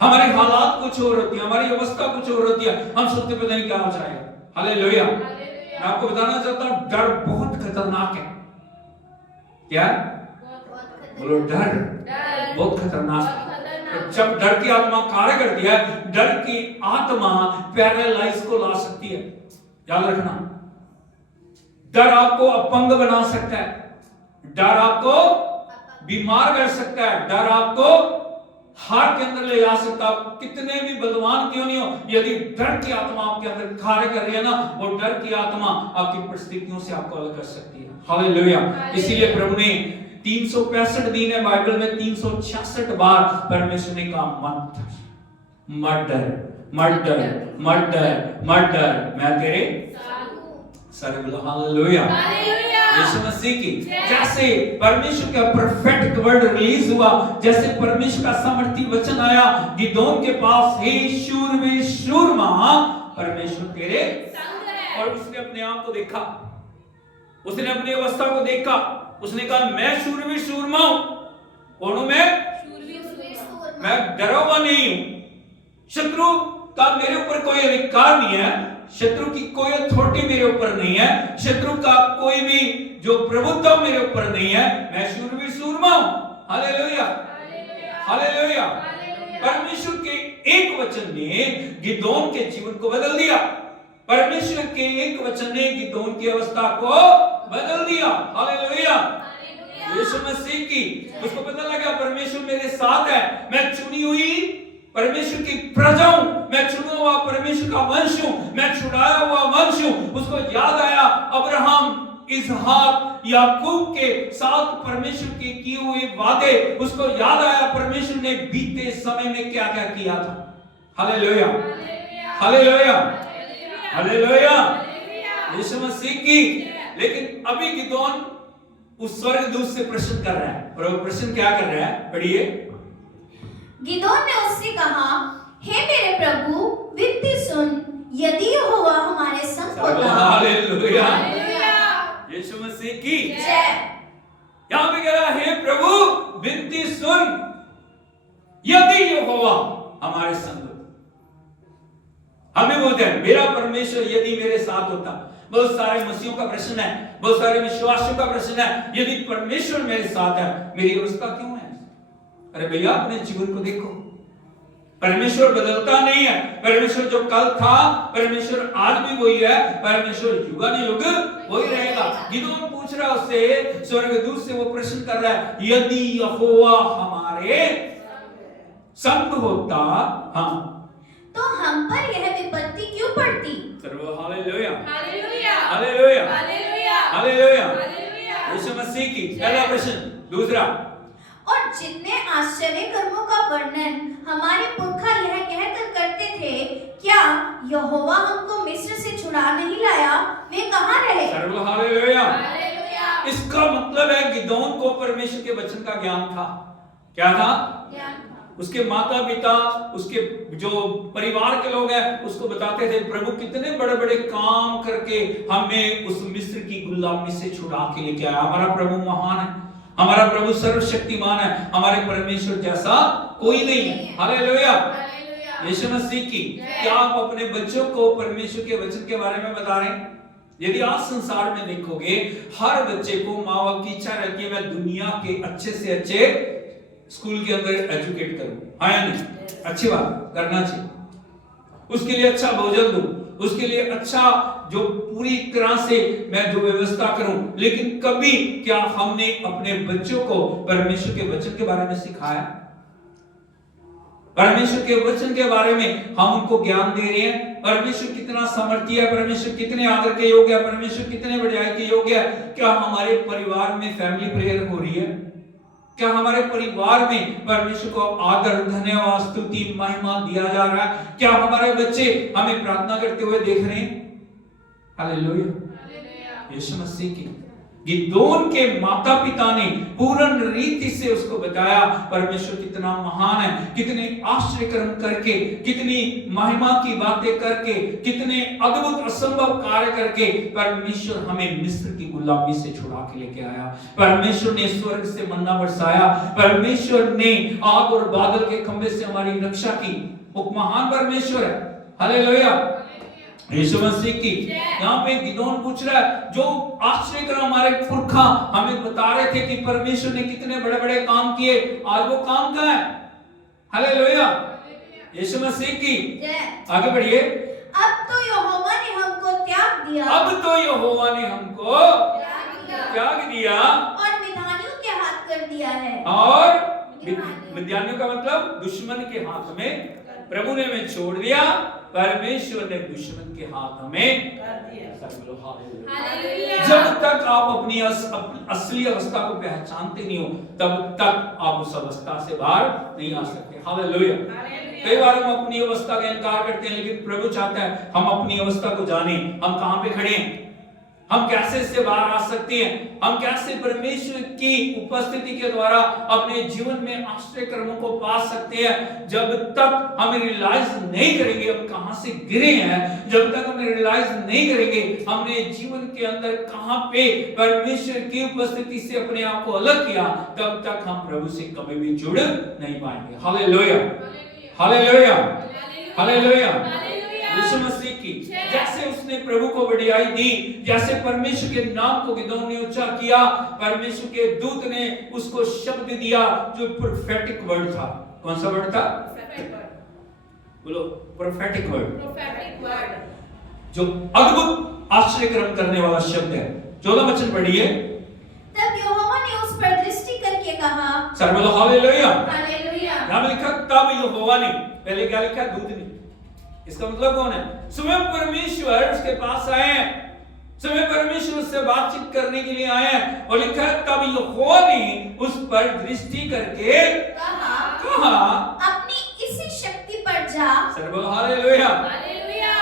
हमारे हालात कुछ और होती है, हमारी अवस्था कुछ और होती है, हम सोचते पता नहीं क्या हो जाएगा। हालेलुया। मैं आपको बताना चाहता हूं, डर बहुत खतरनाक है। क्या बोलो, डर बहुत खतरनाक है। जब डर की आत्मा कार्य करती है, डर की आत्मा पैरालाइज को ला सकती है, याद रखना। डर आपको अपंग बना सकता है, डर आपको बीमार कर सकता है, डर आपको हार के अंदर ले जा सकता है। कितने भी बलवान क्यों नहीं हो, यदि डर की आत्मा आपके अंदर कार्य कर रही है ना, वो डर की आत्मा आपकी परिस्थितियों से आपको अलग कर सकती है। हालेलुया। इसीलिए प्रभु ने 365 दिन है बाइबल में, 366 बार परमेश्वर ने कहा मत डर, मत डर, मत डर, मत डर, मैं तेरे सारे बोलो हालेलुया, यीशु मसीह की। जैसे परमेश्वर का परफेक्ट वर्ड रिलीज हुआ, जैसे परमेश्वर का सामर्थी वचन आया गिदोन के पास, हे शूरवीर सूरमा, परमेश्वर तेरे संग है। और उसने अपने आप को देखा, उसने अपनी अवस्था को देखा, उसने कहा मैं शूरवीर सूरमा हूं, कौन हूं मैं डरा हुआ नहीं हूं, शत्रु का मेरे ऊपर कोई अधिकार नहीं है, शत्रु की कोई अथॉरिटी मेरे ऊपर नहीं है, शत्रु का कोई भी जो प्रभुत्व मेरे ऊपर नहीं है, मैं शूरवीर सूरमा हूं। Hallelujah, hallelujah. परमेश्वर के एक वचन ने गिदोन के जीवन को बदल दिया, परमेश्वर के एक वचन ने गिदोन की अवस्था को बदल दिया। हालेलुया, यीशु मसीह की। उसको पता लगा परमेश्वर मेरे साथ है, मैं चुनी हुई परमेश्वर की प्रजा हूं, मैं चुना हुआ परमेश्वर का वंश हूं, मैं छुड़ाया हुआ वंश हूं। उसको याद आया अब्राहम, इसहाक, याकूब के साथ परमेश्वर के किए हुए वादे, उसको याद आया परमेश्वर ने बीते समय में क्या क्या किया था। हालेलुया, हालेलुया, हालेलुया, यीशु मसीह की। लेकिन अभी गिदोन उस स्वर्गदूत से प्रश्न कर रहा है, और वो प्रश्न क्या कर रहा है, पढ़िए। गिदोन ने उससे कहा, हे मेरे प्रभु विनती सुन, यदि यहोवा हमारे संग होता। हालेलुया, यीशु मसीह की जय। यहां पे कह रहा है, हे प्रभु विनती सुन, यदि यहोवा हमारे संग हो। हमें बोलते हैं मेरा परमेश्वर यदि मेरे साथ होता। बहुत सारे मसीहों का प्रश्न है, बहुत सारे विश्वासियों का प्रश्न है, यदि परमेश्वर मेरे साथ है मेरी अवस्था क्यों है? अरे भैया अपने जीवन को देखो, परमेश्वर बदलता नहीं है। परमेश्वर जो कल था परमेश्वर आज भी वही है, परमेश्वर युगानुयुग वही रहेगा। गिदोन पूछ रहा है उससे, स्वर्गदूत से वो प्रश्न कर रहा है, यदि यहोवा हमारे संग होता, हाँ, तो हम पर यह विपत्ति क्यों पड़ती? Hallelujah hallelujah hallelujah hallelujah hallelujah. Hallelujah. यीशु मसीह की पहला प्रश्न। दूसरा, और जितने आश्चर्य कर्मों का वर्णन हमारे पुरखा यह कहकर करते थे, क्या यहोवा हमको मिस्र से छुड़ा नहीं लाया? वे कहाँ रहे? हालेलुया। हालेलुया। इसका मतलब है गिदोन को परमेश्वर के वचन का ज्ञान था। क्या था? उसके माता पिता, उसके जो परिवार के लोग हैं उसको बताते थे प्रभु कितने बड़े बड़े काम करके हमें उस मिस्र की गुलामी से छुड़ा के लेके आया। हमारा प्रभु महान है, हमारा प्रभु सर्वशक्तिमान है, हमारे परमेश्वर जैसा कोई नहीं है। हालेलुया। यीशु मसीह की। क्या आप अपने बच्चों को परमेश्वर के वचन के बारे में बता रहे हैं? यदि आप संसार में देखोगे हर बच्चे को माँ बाप की इच्छा रहती है मैं दुनिया के अच्छे से अच्छे स्कूल के अंदर एजुकेट करूं, हाँ या नहीं? अच्छी बात करना चाहिए, उसके लिए अच्छा भोजन दूं, उसके लिए अच्छा जो पूरी तरह से मैं जो व्यवस्था करूं। लेकिन कभी क्या हमने अपने बच्चों को परमेश्वर के वचन के बारे में सिखाया? परमेश्वर के वचन के बारे में हम उनको ज्ञान दे रहे हैं? परमेश्वर कितना सामर्थ्य है, परमेश्वर कितने आदर के योग्य है, परमेश्वर कितने बढ़ाई के योग्य है? क्या हमारे परिवार में फैमिली प्रेयर हो रही है? क्या हमारे परिवार में परमेश्वर को आदर, धन्यवाद, स्तुति, महिमा दिया जा रहा है? क्या हमारे बच्चे हमें प्रार्थना करते हुए देख रहे हैं? हालेलुया। यीशु मसीह की। गिदोन के माता पिता ने पूर्ण रीति से उसको बताया परमेश्वर कितना महान है, कितने आश्चर्य कर्म करके, कितनी महिमा की बातें करके, कितने अद्भुत असंभव कार्य करके परमेश्वर हमें मिस्र की गुलामी से छुड़ा के लेके आया। परमेश्वर ने स्वर्ग से मन्ना बरसाया, परमेश्वर ने आग और बादल के खंभे से हमारी रक्षा की। वो महान परमेश्वर है। हालेलुया। यीशु मसीह की। यहाँ पे गिदोन पूछ रहा है जो आश्चर्य कर हमारे पुरखा हमें बता रहे थे कि परमेश्वर ने कितने बड़े बड़े काम किए, आज वो काम कहाँ है? हालेलुया। यीशु मसीह की। आगे बढ़िए। अब तो यहोवा ने हमको त्याग दिया, अब तो यहोवा ने हमको त्याग दिया और मिद्यानियों के हाथ कर दिया है। और मिद्यानियों का मतलब दुश्मन के हाथ में प्रभु ने हमें छोड़ दिया, परमेश्वर ने दुश्मन के हाथ हमें कर दिया। जब तक आप अपनी असली अवस्था को पहचानते नहीं हो तब तक आप उस अवस्था से बाहर नहीं आ सकते। हालेलुया। कई बार हम अपनी अवस्था का इनकार करते हैं, लेकिन प्रभु चाहता है हम अपनी अवस्था को जाने, हम कहां पे खड़े हैं, हम कैसे इससे बाहर आ सकते हैं, हम कैसे परमेश्वर की उपस्थिति के द्वारा अपने जीवन में आश्चर्य कर्मों को पा सकते हैं। जब तक हम रियलाइज नहीं करेंगे हम कहां से गिरे हैं, जब तक हम रियलाइज नहीं करेंगे हमने जीवन के अंदर कहां पे परमेश्वर की उपस्थिति से अपने आप को अलग किया, तब तक हम प्रभु से कभी भी जुड़ नहीं पाएंगे। Hallelujah hallelujah hallelujah. यीशु मसीह की। जैसे उसने प्रभु को बढ़ाई दी, जैसे परमेश्वर के नाम को गिदोन ने ऊंचा किया, परमेश्वर के दूत ने उसको शब्द दिया जो प्रोफेटिक वर्ड था। कौन सा वर्ड था? बोलो, प्रोफेटिक वर्ड, जो अद्भुत आश्चर्य कर्म करने वाला शब्द है। 14 वचन पढ़िए। तब यहोवा ने उस पर दृष्टि करके कहा, सर बोलो हालेलुया। हालेलुया। यहां लिखा तब यहोवा ने, पहले क्या लिखा? दूत ने। इसका मतलब कौन है? स्वयं परमेश्वर उसके पास आए हैं, स्वयं परमेश्वर उससे बातचीत करने के लिए आए हैं। और लिखा है तब यहोवा ने उस पर दृष्टि करके कहा अपनी इसी शक्ति पर जा। सर बोलो हालेलुया। हालेलुया।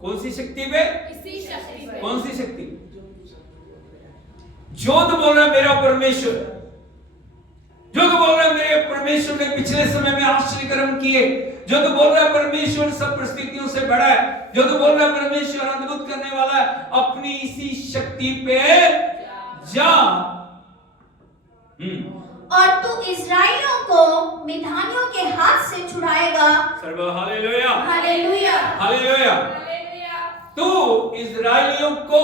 कौन सी शक्ति पे? इसी शक्ति पे। कौन सी शक्ति? जो तो बोल रहा है मेरा परमेश्वर, जो तो बोल रहा है मेरे परमेश्वर ने पिछले समय में आश्चर्य कर्म किए, जो तो बोल रहा है परमेश्वर सब परिस्थितियों से बड़ा है, जो तो बोल रहा है परमेश्वर अद्भुत करने वाला है, अपनी इसी शक्ति पे जा। और तू इस्राएलियों को मिधानियों के हाथ से छुड़ाएगा। सर्व हालेलुया, हालेलुया। हालेलुया। हालेलुया। तो इजरायलियों को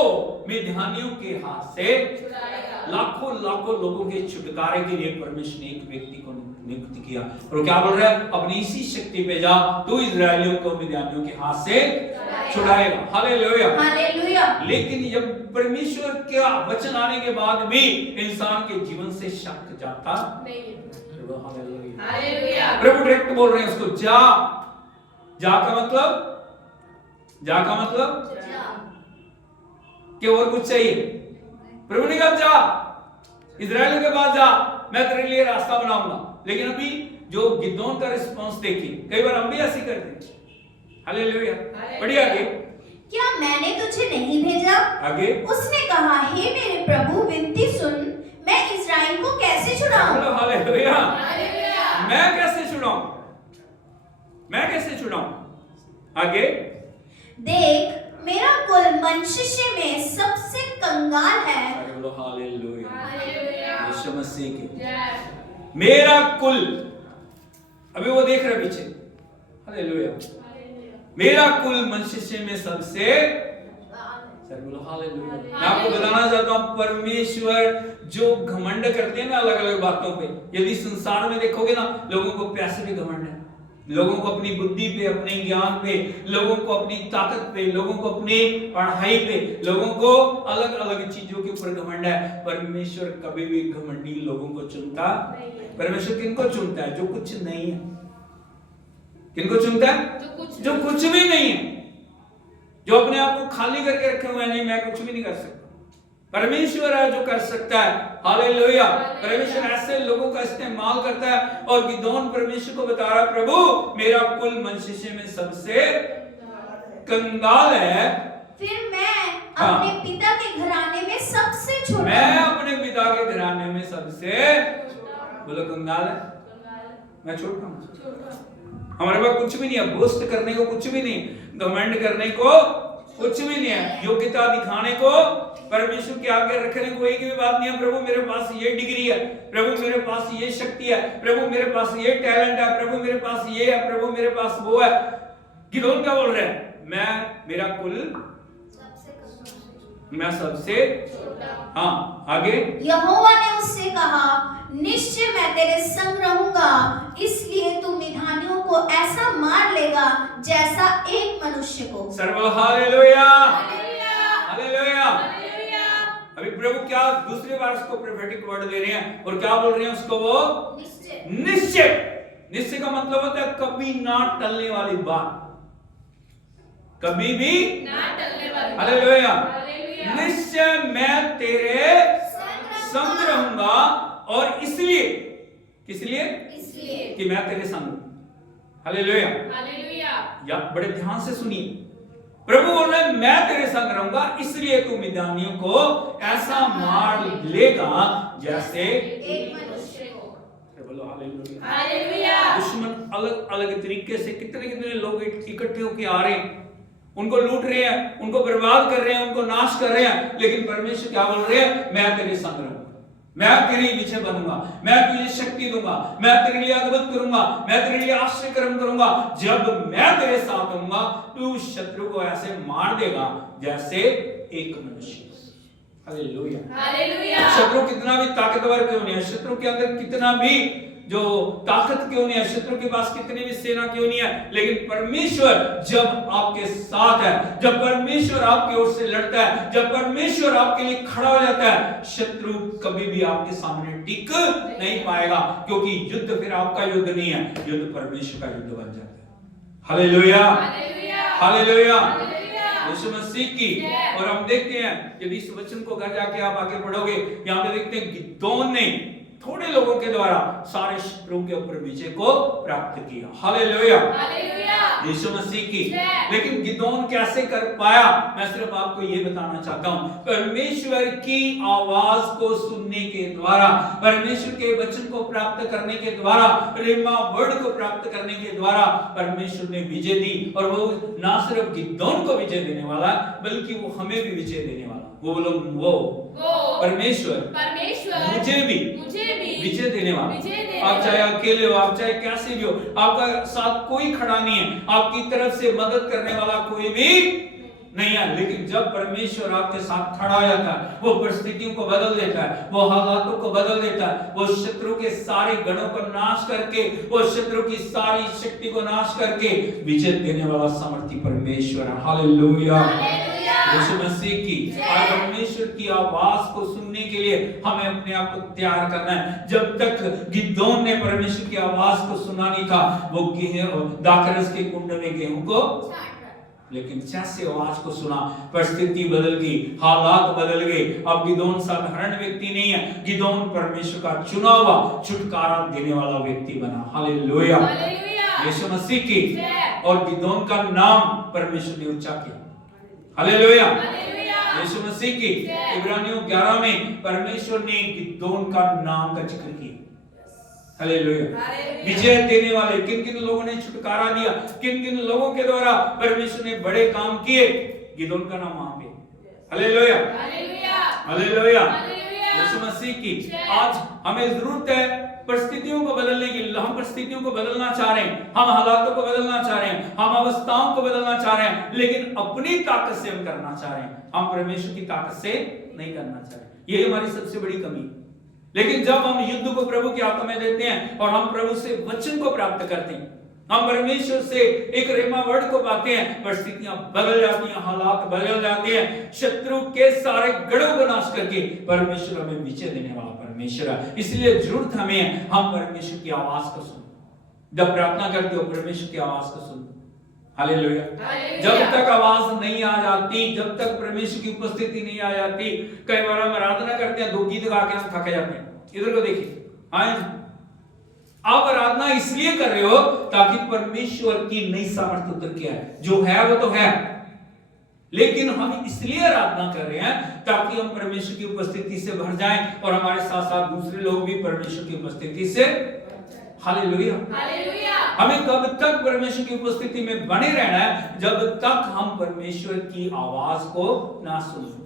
मिद्यानियों के हाथ से छुड़ाएगा। लाखों लाखों लोगों के छुटकारे के लिए परमेश्वर ने एक व्यक्ति को नियुक्त किया। और क्या बोल रहा है? अपनी इसी शक्ति पे जा, तू इजरायलियों को मिद्यानियों के हाथ से छुड़ाएगा। Hallelujah, hallelujah. लेकिन जब परमेश्वर का वचन आने के बाद भी इंसान के जीवन से शक जाता नहीं। हालेलुया। हालेलुया। प्रभु डायरेक्ट बोल रहे हैं उसको, जा। जा का मतलब, जा का मतलब कि और कुछ चाहिए? प्रभु ने कहा जा, इजराइल के पास जा, मैं तेरे लिए रास्ता बनाऊंगा। लेकिन अभी जो गिदोन का रिस्पांस देखिए, कई बार हम भी ऐसे करते हैं। हालेलुया। बढ़िया। आगे, क्या मैंने तुझे नहीं भेजा? आगे उसने कहा, हे मेरे प्रभु, विनती सुन, मैं इस्राएल को कैसे छुड़ाऊं? हालेलुया। हालेलुया। मैं कैसे छुड़ाऊं? मैं कैसे छुड़ाऊं? आगे, देख, मेरा कुल मनुष्य में सबसे कंगाल है। हालेलुया। हालेलुया। यीशु मसीह के जय। मेरा कुल, अभी वो देख रहे पीछे। हालेलुया। मेरा कुल मनुष्य में सबसे, हालेलुया। मैं आपको बताना चाहता हूं, परमेश्वर जो घमंड करते हैं ना अलग अलग बातों पे, यदि संसार में देखोगे ना, लोगों को पैसे पे घमंड है, लोगों को अपनी बुद्धि पे, अपने ज्ञान पे, लोगों को अपनी ताकत पे, लोगों को अपनी पढ़ाई पे, लोगों को अलग अलग चीजों के ऊपर घमंड है। परमेश्वर कभी भी घमंडी लोगों को चुनता नहीं। परमेश्वर किनको चुनता है? जो कुछ नहीं है। किनको चुनता है? जो कुछ भी नहीं है, जो अपने आप को खाली करके रखे हुए हैं, नहीं मैं कुछ भी नहीं कर सकता। परमेश्वर है जो कर सकता है। हालेलुया। परमेश्वर ऐसे लोगों का इस्तेमाल करता है। और गिदोन परमेश्वर को बता रहा, प्रभु मेरा कुल मनुष्य में सबसे कंगाल है। फिर मैं अपने पिता के घराने में सबसे छोटा, मैं अपने पिता के घराने में सबसे, बोलो कंगाल है, मैं छोटा हूं। हमारे पास कुछ भी नहीं है, बोस्ट करने को कुछ भी नहीं, घमंड करने को कुछ भी नहीं है, योग्यता दिखाने को, परमेश्वर के आगे रखने को एक भी बात नहीं है। प्रभु मेरे पास ये डिग्री है, प्रभु मेरे पास ये शक्ति है, प्रभु मेरे पास ये टैलेंट है, प्रभु मेरे पास ये है, प्रभु मेरे पास वो है। गिदोन क्या बोल रहे हैं? मेरा कुल मैं सबसे, हाँ आगे, यहोवा ने उससे कहा, निश्चय मैं तेरे संग रहूंगा, इसलिए तू मिधानियों को ऐसा मार लेगा जैसा एक मनुष्य को। सर्व हालेलुया, हालेलुया। हालेलुया। अभी प्रभु क्या दूसरी बार उसको प्रोफेटिक वर्ड दे रहे हैं और क्या बोल रहे हैं उसको? वो निश्चय। निश्चय। निश्चय का मतलब होता है कभी ना टलने वाली बात, कभी भी ना टलने वाली। हालेलुया। हालेलुया। निश्चय मैं तेरे संग रहूंगा, और इसलिए, किस लिए? इसलिए कि मैं तेरे संग हूं। हालेलुया। हालेलुया। या बड़े ध्यान से सुनिए, प्रभु बोल रहे हैं मैं तेरे संग रहूंगा, इसलिए तू मिद्यानियों को ऐसा मार लेगा जैसे एक मनुष्य को। बोलो हालेलुया। हालेलुया। दुश्मन अलग अलग तरीके से कितने कितने लोग इकट्ठे होकर आ रहे हैं, उनको लूट रहे हैं, उनको बर्बाद कर रहे हैं, उनको नाश कर रहे हैं, लेकिन परमेश्वर क्या बोल रहे हैं? मैं तेरे संग रहूंगा, मैं तेरे पीछे बनूंगा, मैं तुझे शक्ति दूंगा, मैं तेरे लिए अद्भुत करूंगा, मैं तेरे लिए आश्चर्य कर्म करूंगा। जब मैं तेरे साथ हूंगा, तू शत्रु को ऐसे मार देगा जैसे एक मनुष्य। हालेलुया। हालेलुया। शत्रु कितना भी ताकतवर क्यों नहीं है, शत्रु के अंदर कितना भी जो ताकत क्यों नहीं है, शत्रु के पास कितनी भी सेना क्यों नहीं है, लेकिन परमेश्वर जब आपके साथ है, जब परमेश्वर आपकी ओर से लड़ता है, जब परमेश्वर आपके लिए खड़ा हो जाता है, शत्रु कभी भी आपके सामने टिक नहीं पाएगा, क्योंकि युद्ध फिर आपका युद्ध नहीं है, युद्ध परमेश्वर का युद्ध बन जाता है। हालेलुया। हालेलुया। हालेलुया। हालेलुया। यीशु मसीह की। और हम देखते हैं, यदि इस वचन को घर जाके आप आगे पढ़ोगे, यहाँ पे देखते हैं गिदोन ने थोड़े लोगों के द्वारा सारे शत्रुओं के ऊपर विजय को प्राप्त किया। हालेलुया। हालेलुया। यीशु मसीह की। लेकिन गिदोन कैसे कर पाया, मैं सिर्फ आपको ये बताना चाहता हूं, परमेश्वर की आवाज को सुनने के द्वारा, परमेश्वर के वचन को प्राप्त करने के द्वारा, रेमा वर्ड को प्राप्त करने के द्वारा परमेश्वर ने विजय दी। और वो ना सिर्फ गिदोन को विजय देने वाला, बल्कि वो हमें भी विजय देने वाला। वो परमेश्वर मुझे भी विजय देने वाला। आप चाहे अकेले हो, आप चाहे कैसे भी हो, आपका साथ कोई खड़ा नहीं है, आपकी तरफ से मदद करने वाला कोई भी नहीं है। लेकिन जब परमेश्वर आपके साथ खड़ा हो जाता है, वो परिस्थितियों को बदल देता है, वो हालातों को बदल देता है, वो शत्रु के सारे गणों को नाश करके, वो शत्रु की सारी शक्ति को नाश करके विजय देने वाला सामर्थी परमेश्वर है। हालेलुया, यीशु मसीह की। और परमेश्वर की आवाज को सुनने के लिए हमें अपने आप को तैयार करना है। जब तक गिदोन ने परमेश्वर की आवाज को सुना नहीं था, वो दाखरस के कुंड में गेहूं को, लेकिन जैसे आवाज को सुना, परिस्थिति बदल गई, हालात बदल गए। अब गिदोन साधारण व्यक्ति नहीं है, गिदोन परमेश्वर का चुना हुआ छुटकारा देने वाला व्यक्ति बना। हालेलुया, यीशु मसीह की। और गिदोन का नाम परमेश्वर ने ऊंचा किया। हालेलुया, यीशु मसीह की। इब्रानियों 11 में परमेश्वर ने गिदोन का नाम का जिक्र किया। हालेलुया, विजय देने वाले। किन किन लोगों ने छुटकारा दिया, किन किन लोगों के द्वारा परमेश्वर ने बड़े काम किए, गिदोन का नाम वहां पे। हालेलुया, हालेलुया, यीशु मसीह की। आज हमें जरूरत है परिस्थितियों को बदलने की। हम परिस्थितियों को बदलना चाह रहे हैं, हम हालातों को बदलना चाह रहे हैं, हम अवस्थाओं को बदलना चाह रहे हैं, लेकिन अपनी ताकत से हम करना चाह रहे हैं, हम परमेश्वर की ताकत से नहीं करना चाह रहे। यही हमारी सबसे बड़ी कमी। लेकिन जब हम युद्ध को प्रभु के हाथों में देते हैं और हम प्रभु से वचन को प्राप्त करते हैं, हम परमेश्वर से एक रेमा वर्ड को पाते हैं, परिस्थितियां बदल जाती हैं, हालात बदल जाते हैं। शत्रु के सारे गढ़ों को नाश करके परमेश्वर हमें विजय देने वाला परमेश्वर है। इसलिए जरूरत हमें है हम परमेश्वर की आवाज को सुन। जब प्रार्थना करते हो परमेश्वर की आवाज को सुन। हालेलुया, जब तक आवाज नहीं आ जाती, जब तक परमेश्वर की उपस्थिति नहीं आ जाती, कई बार हम आराधना करते हैं, 2 गीत गा के हम थके जाते हैं। इधर को देखिए, आप आराधना इसलिए कर रहे हो ताकि परमेश्वर की नई सामर्थ उतर के आए। जो है वो तो है, लेकिन हम इसलिए आराधना कर रहे हैं ताकि हम परमेश्वर की उपस्थिति से भर जाएं और हमारे साथ साथ दूसरे लोग भी परमेश्वर की उपस्थिति से। हालेलुया, हमें कब तक परमेश्वर की उपस्थिति में बने रहना है? जब तक हम परमेश्वर की आवाज को ना सुने।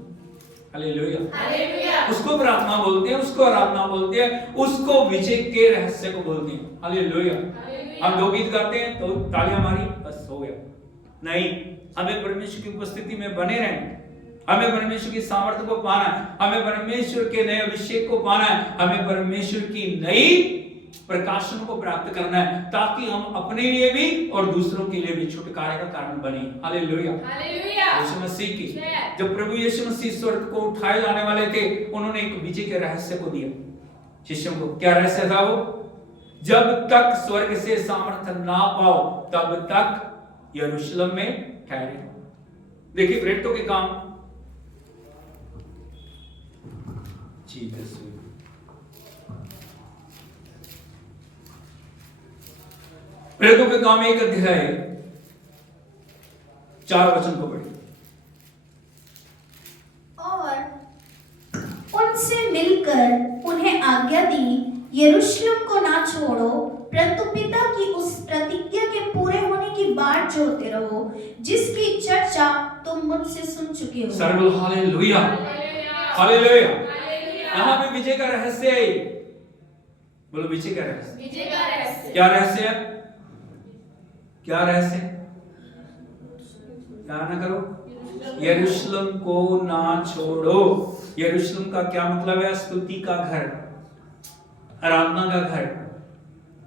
हालेलुया, उसको प्रार्थना बोलते हैं, उसको आराधना बोलते हैं, उसको विजय के रहस्य को बोलते हैं। हालेलुया, हम 2 गीत गाते हैं तो तालियां मारी, बस हो गया नहीं। हमें परमेश्वर की उपस्थिति में बने रहना, हमें परमेश्वर की सामर्थ्य को पाना है, हमें परमेश्वर के नए अभिषेक को पाना है, हमें परमेश्वर की नई प्रकाशन को प्राप्त करना है, ताकि हम अपने लिए भी और दूसरों के लिए भी छुटकारे का कारण बने। हालेलुया, यीशु मसीह की। जब प्रभु यीशु मसीह स्वर्ग को उठाए जाने वाले थे, उन्होंने एक विजय के रहस्य को दिया शिष्यों को। क्या रहस्य था वो? जब तक स्वर्ग से सामर्थ्य ना पाओ तब तक यरूशलेम में ठहरे। देखिए प्रेरितों के काम, प्रेरितों के काम 1 अध्याय 4 वचन को पढ़िए। और उनसे मिलकर उन्हें आज्ञा दी, यरूशलेम को ना छोड़ो, परंतु पिता की उस प्रतिज्ञा के पूरे होने की बाट जोहते रहो, जिसकी चर्चा तुम मुझसे सुन चुके हो। सर्वल हालेलुया, हालेलुया। यहाँ पे विजय का रहस्य है। बोलो विजय का रहस्य। विजय का रहस्य क्या रहस्य है? क्या रहस्य? क्या ना करो, यरूशलेम को ना छोड़ो। यरूशलेम का क्या मतलब है? स्तुति का घर, आराधना का घर,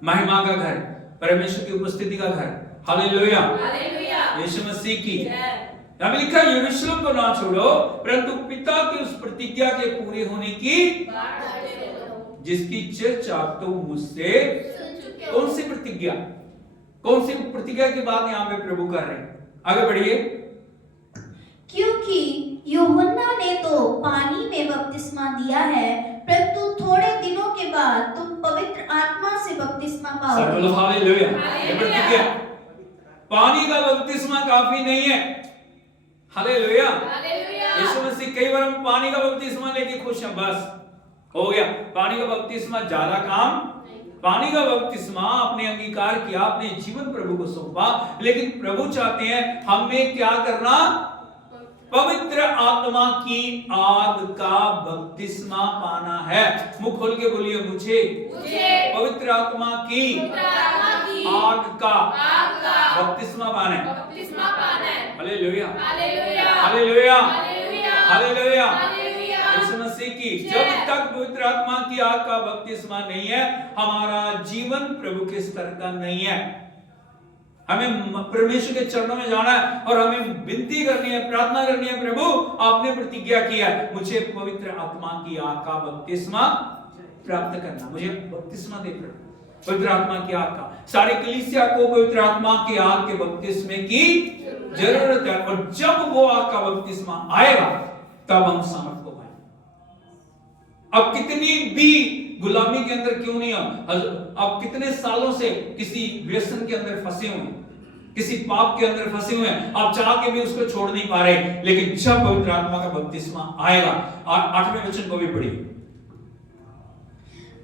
महिमा का घर, परमेश्वर की उपस्थिति का घर। हालेलुया, यीशु मसीह की। यहाँ लिखा है यरूशलेम को ना छोड़ो, परंतु पिता की उस प्रतिज्ञा के पूरे होने की, जिसकी चर्चा तुम मुझसे। कौन सी प्रतिज्ञा? कौन सी प्रतिज्ञा की बात यहाँ पे प्रभु कर रहे हैं? आगे बढ़िए। क्योंकि यूहन्ना ने तो पानी में बपतिस्मा दिया है, परंतु थोड़े दिनों के बाद तुम पवित्र आत्मा से बपतिस्मा पाओगे। हालेलुया, ये प्रतिज्ञा। पानी का बपतिस्मा काफी नहीं है। हालेलुया, यीशु मसीह। कई बार हम पानी का बपतिस्मा लेके खुश हैं, बस हो गया। पानी का बपतिस्मा ज्यादा काम। पानी का बपतिस्मा आपने अंगीकार किया, अपने जीवन प्रभु को सौंपा, लेकिन प्रभु चाहते हैं हमें क्या करना? पवित्र आत्मा की आग का बपतिस्मा पाना है। मुंह खोल के बोलिए, मुझे पवित्र आत्मा की आग का बपतिस्मा पाना है। Hallelujah, hallelujah, hallelujah. यीशु मसीह की जब तक पवित्र आत्मा की आग का बपतिस्मा नहीं है, हमारा जीवन प्रभु के स्तर का नहीं है। हमें परमेश्वर के चरणों में जाना है और हमें विनती करनी है, प्रार्थना करनी है, प्रभु आपने प्रतिज्ञा किया है मुझे पवित्र आत्मा की आग का बपतिस्मा प्राप्त करना, मुझे बपतिस्मा दे प्रभु, पवित्र आत्मा की आग का। सारी कलीसिया को पवित्र आत्मा की आग के बपतिस्मे की जरूरत है, और जब वो आग का बपतिस्मा आएगा तब हम सामर्थ को पाएंगे। अब कितनी भी गुलामी के अंदर क्यों नहीं हो, अब कितने सालों से किसी व्यसन के अंदर फंसे हुए हैं, किसी पाप के अंदर फंसे हुए हैं, आप चाह के भी उसको छोड़ नहीं पा रहे, लेकिन जब पवित्र आत्मा का बपतिस्मा आएगा, 8वें वचन को भी पढ़िए।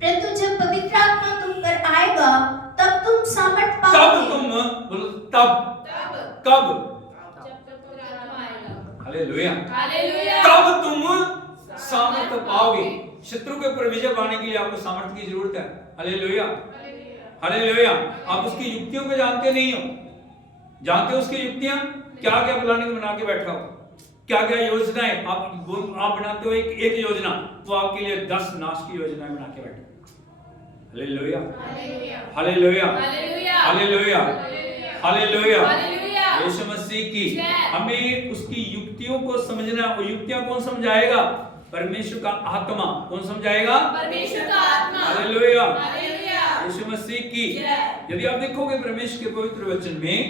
परंतु जब पवित्र आत्मा तुम पर आएगा तब तुम सामर्थ पाओगे। तब तुम बोलो, तब कब? हालेलुया, तब तुम सामर्थ पाओगे। शत्रु के ऊपर विजय पाने के लिए आपको सामर्थ्य की जरूरत है। Hallelujah, hallelujah. आप उसकी युक्तियों को जानते नहीं हो, जानते हो उसकी युक्तियां क्या क्या प्लानिंग बना के बैठा हो, क्या क्या योजनाएं आप बनाते हो। एक योजना, वो आपके लिए 10 नाश की योजनाएं बना के बैठे। Hallelujah, hallelujah, hallelujah, hallelujah. यीशु मसीह की हमें उसकी युक्तियों को समझना। वो युक्तियां कौन समझाएगा? परमेश्वर का आत्मा। कौन समझाएगा? परमेश्वर का आत्मा। Hallelujah, hallelujah. यीशु मसीह की। यदि आप देखोगे परमेश्वर के पवित्र वचन में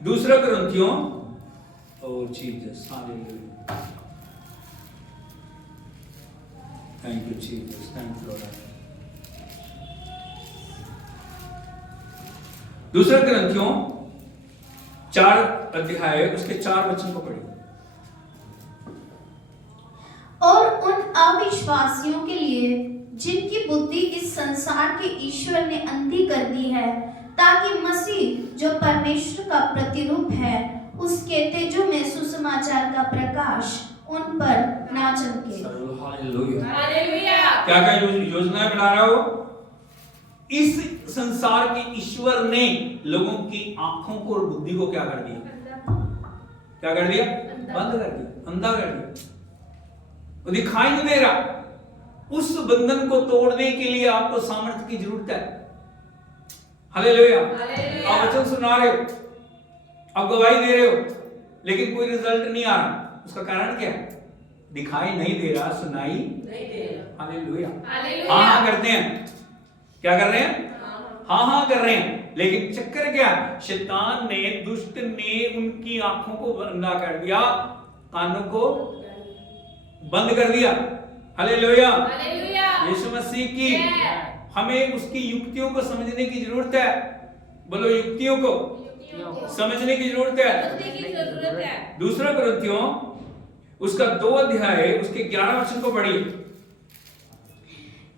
2 कुरिन्थियों, oh Jesus, hallelujah, thank you Jesus, thank you lord. 2 कुरिन्थियों 4 अध्याय उसके 4 वचन को पढ़िए। और उन अविश्वासियों के लिए जिनकी बुद्धि इस संसार के ईश्वर ने अंधी कर दी है, ताकि मसीह जो परमेश्वर का प्रतिरूप है उसके तेजो में सुसमाचार का प्रकाश उन पर ना चमके। हालेलुया। क्या क्या योजनाएं बना रहा हो? इस संसार के ईश्वर ने लोगों की आंखों को और बुद्धि को क्या कर दिया? क्या कर दिया? बंद कर दिया, अंधा कर दिया, वो दिखाई नहीं दे रहा। उस बंधन को तोड़ने के लिए आपको सामर्थ्य की जरूरत है। हालेलुया। आप वचन सुना रहे हो, आप गवाही दे रहे हो, लेकिन कोई रिजल्ट नहीं आ रहा। उसका कारण क्या है? दिखाई नहीं दे रहा, सुनाई नहीं दे रहा। हालेलुया। हाँ करते हैं, क्या कर रहे हैं? हाँ कर रहे हैं, लेकिन चक्कर क्या? शैतान ने, दुष्ट ने उनकी आंखों को अंधा कर दिया, कानों को बंद कर दिया। हालेलुया, यीशु मसीह की हमें उसकी युक्तियों को समझने की जरूरत है। बोलो, युक्तियों को समझने की जरूरत है। 2 कुरिन्थियों उसका 2 अध्याय उसके 11 वचन को पढ़िए।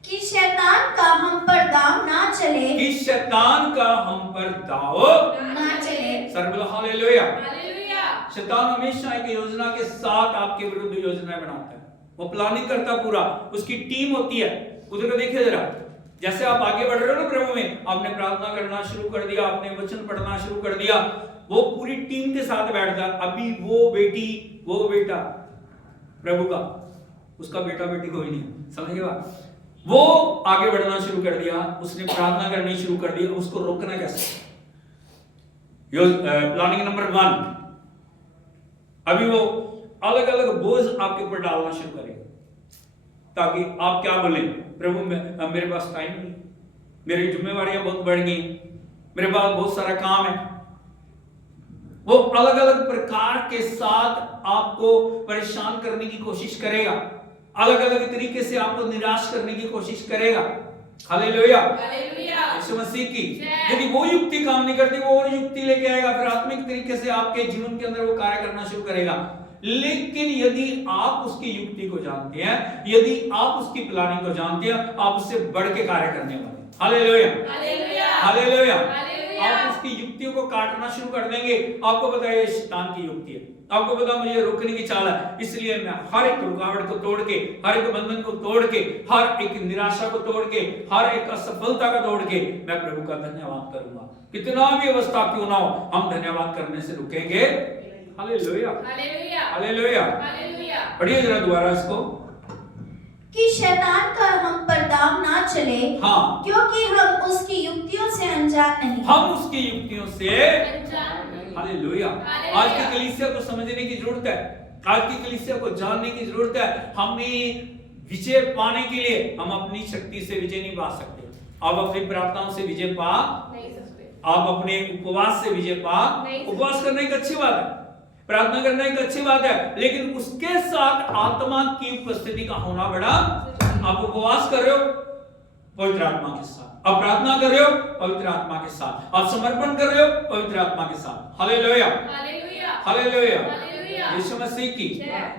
कि शैतान का हम पर दाव ना चले, कि शैतान का हम पर दाव ना चले। सर बोलो हालेलुया। शैतान हमेशा एक योजना के साथ आपके विरुद्ध योजनाएं बनाता है। वो प्लानिंग करता पूरा, उसकी टीम होती है। उधर को देखिए जरा, जैसे आप आगे बढ़ रहे हो ना प्रभु में, आपने प्रार्थना करना शुरू कर दिया, आपने वचन पढ़ना शुरू कर दिया, वो पूरी टीम के साथ बैठता। अभी वो बेटी, वो बेटा प्रभु का, उसका बेटा बेटी कोई नहीं, समझ बात। वो आगे बढ़ना शुरू कर दिया, उसने प्रार्थना करनी शुरू कर दी। उसको रोकना कैसे? प्लानिंग नंबर 1, अभी वो अलग अलग बोझ आपके ऊपर डालना शुरू करेगा, ताकि आप क्या बोले? प्रभु मेरे पास टाइम नहीं, मेरी जिम्मेवारियां बहुत बढ़ गई, मेरे पास बहुत सारा काम है। वो अलग अलग प्रकार के साथ आपको परेशान करने की कोशिश करेगा, अलग अलग तरीके से आपको निराश करने की कोशिश करेगा। हालेलुया, यीशु मसीह की। यदि वो युक्ति काम नहीं करती, वो और युक्ति लेके आएगा, फिर आत्मिक तरीके से आपके जीवन के अंदर वो कार्य करना शुरू करेगा। लेकिन यदि आप उसकी युक्ति को जानते हैं, यदि आप उसकी प्लानिंग को जानते हैं, आप उससे बढ़ के कार्य करने वाले। Hallelujah, hallelujah, hallelujah. आप उसकी युक्तियों को काटना शुरू कर देंगे। आपको पता है ये शैतान की युक्ति है, आपको पता मुझे रोकने की चाल है, इसलिए मैं हर एक रुकावट को तोड़ के, हर एक बंधन को तोड़ के, हर एक निराशा को तोड़ के, हर एक असफलता को तोड़ के मैं प्रभु का धन्यवाद करूंगा। कितना भी अवस्था क्यों ना हो, हम धन्यवाद करने से रुकेंगे। Hallelujah, hallelujah, hallelujah. हालेलुया। पढ़िए जरा दोबारा इसको, कि शैतान का हम पर दाव ना चले, हाँ, क्योंकि हम उसकी युक्तियों से अनजान नहीं। हम उसकी युक्तियों से, हालेलुया। हालेलुया। आज की कलीसिया को समझने की जरूरत है, आज की कलीसिया को जानने की जरूरत है। हमें विजय पाने के लिए हम अपनी शक्ति से विजय नहीं पा सकते। आप अपनी प्रार्थनाओं से विजय पा नहीं सकते, आप अपने उपवास से विजय पा, उपवास करना एक अच्छी बात है, प्रार्थना करना एक अच्छी बात है, लेकिन उसके साथ आत्मा की उपस्थिति का होना बड़ा। आप उपवास कर रहे हो पवित्र आत्मा के साथ, आप प्रार्थना कर रहे हो पवित्र आत्मा के साथ, आप समर्पण कर रहे हो पवित्र आत्मा के साथ। Hallelujah, hallelujah, hallelujah. हालेलुया। यीशु मसीह की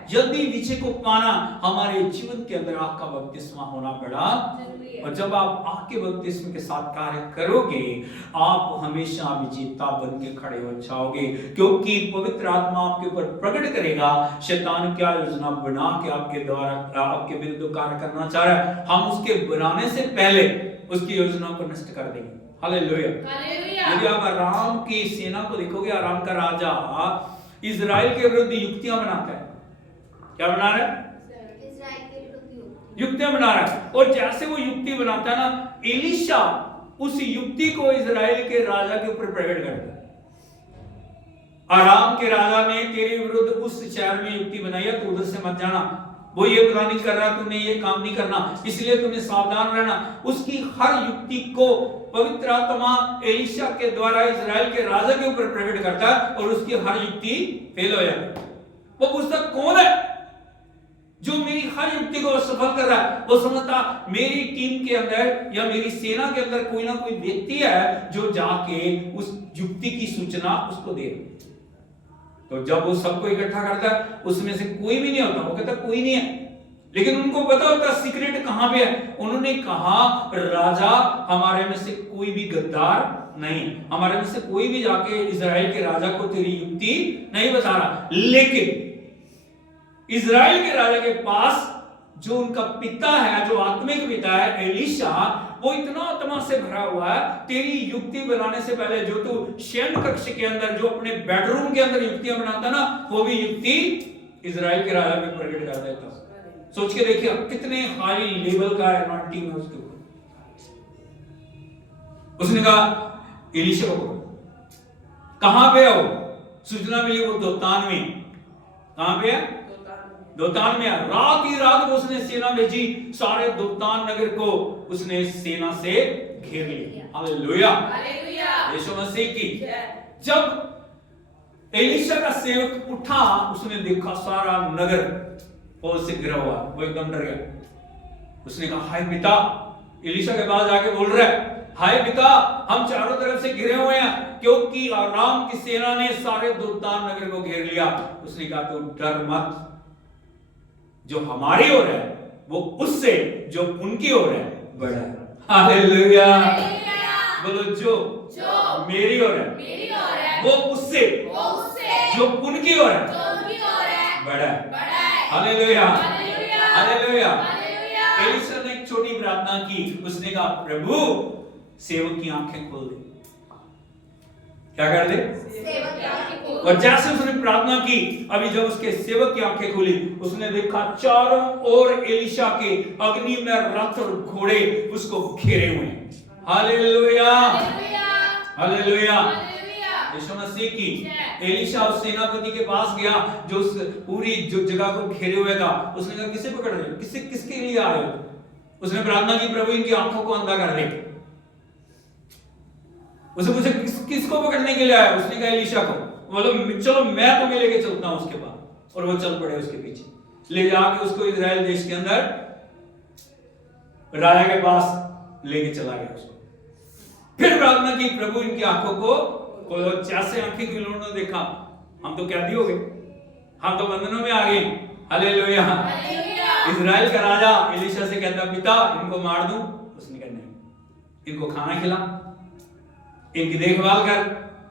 जल्दी विजय को पाना हमारे जीवन के अंदर आग का बपतिस्मा होना बड़ा जरूरी है। और जब आप आग के बपतिस्मे के साथ कार्य करोगे, आप हमेशा विजेता बन के खड़े हो जाओगे, क्योंकि पवित्र आत्मा आपके ऊपर प्रकट करेगा शैतान क्या योजना बना के आपके द्वारा आपके विरुद्ध कार्य करना चाह रहा है। हम उसके बनाने से पहले उसकी योजना को नष्ट कर देंगे। Hallelujah, hallelujah. यदि आप आराम की सेना को देखोगे, आराम का राजा इजराइल के विरुद्ध युक्तियां बनाता है। क्या बना रहा है? इस्राएल के विरुद्ध युक्तियां बना रहा है, और जैसे वो युक्ति बनाता है ना, एलीशा उस युक्ति को इजराइल के राजा के ऊपर प्रकट करता है। आराम के राजा ने तेरे विरुद्ध उस शहर में युक्ति बनाई है, तू उधर से मत जाना, वो ये प्लानिंग कर रहा है, तूने ये काम नहीं करना, इसलिए तूने सावधान रहना। उसकी हर युक्ति को पवित्र आत्मा एलीशा के द्वारा इजराइल के राजा के ऊपर प्रकट करता है, और उसकी हर युक्ति फेल हो जाती है। वो पूछता कौन है जो मेरी हर युक्ति को सफल कर रहा है? वो समझता मेरी टीम के अंदर या मेरी सेना के अंदर कोई ना कोई व्यक्ति है जो जाके उस युक्ति की सूचना उसको दे। तो जब वो सबको इकट्ठा करता है, उसमें से कोई भी नहीं होता, वो कहता कोई नहीं है, लेकिन उनको पता होता सीक्रेट कहां पे है। उन्होंने कहा राजा, हमारे में से कोई भी गद्दार नहीं, हमारे में से कोई भी जाके इजराइल के राजा को तेरी युक्ति नहीं बता रहा। लेकिन इजराइल के राजा के पास जो उनका पिता है, जो आत्मिक पिता है एलीशा, वो इतना आत्मा से भरा हुआ है, तेरी युक्ति बनाने से पहले जो तू शयन कक्ष के अंदर, जो अपने बेडरूम के अंदर युक्तियां बनाता ना, वो भी युक्ति इजराइल के राजा में प्रकट कर देता। सोच के देखिए कितने हाई लेवल का एनॉइंटिंग है उसके ऊपर। उसने कहा एलीशा को कहां पे हो? सूचना मिली वो दोतान में। कहां पे है? दोतान में। रात ही रात को उसने सेना भेजी, सारे दोतान नगर को उसने सेना से घेर लिया। Hallelujah, hallelujah. यीशु मसीह की। जब एलीशा का सेवक उठा, उसने देखा सारा नगर फौज से घिरा हुआ, वो एकदम डर गया। उसने कहा हाय पिता, एलीशा के पास जाके बोल रहा है हाय पिता, हम चारों तरफ से घिरे हुए हैं, क्योंकि आराम की सेना ने सारे दोतान नगर को घेर लिया। उसने कहा तू डर मत, जो हमारी ओर है वो उससे जो उनकी ओर है बड़ा है। हालेलुया, बोलो जो मेरी ओर है वो उससे जो उनकी ओर है बड़ा है। Hallelujah, hallelujah. एलीशा ने एक छोटी प्रार्थना की, उसने कहा प्रभु सेवक की आंखें खोल दे। क्या कर दे? सेवक की आंखें खोल। और जैसे उसने प्रार्थना की, अभी जब उसके सेवक की आंखें खुली, उसने देखा चारों ओर एलीशा के अग्नि में रथ और घोड़े उसको घेरे हुए हैं। Hallelujah, hallelujah. यीशु मसीह की। एलीशा उस सेनापति के पास गया जो उस पूरी जो जगह को घेरे हुए था। उसने कहा किसे पकड़ रहे हो? किसके लिए आए हो? उसने प्रार्थना की प्रभु इनकी आंखों को अंधा कर दे। उसे पूछा किसको पकड़ने के लिए आया? उसने कहा एलीशा को। बोलो चलो मैं तुम्हें लेके चलता हूं उसके पास। और वो चल पड़े उसके पीछे, ले जाके उसको इजराइल देश के अंदर राजा के पास लेके चला गया उसको। फिर प्रार्थना की प्रभु इनकी आंखों को खोलो। जैसे आंखें खुली उन्होंने देखा हम तो कैदी हो गए, हम तो बंधनों में आ गए। हालेलुया। इजराइल का राजा एलीशा से कहता पिता इनको मार दूं? उसने कहा नहीं, इनको खाना खिला। इनकी देखभाल कर,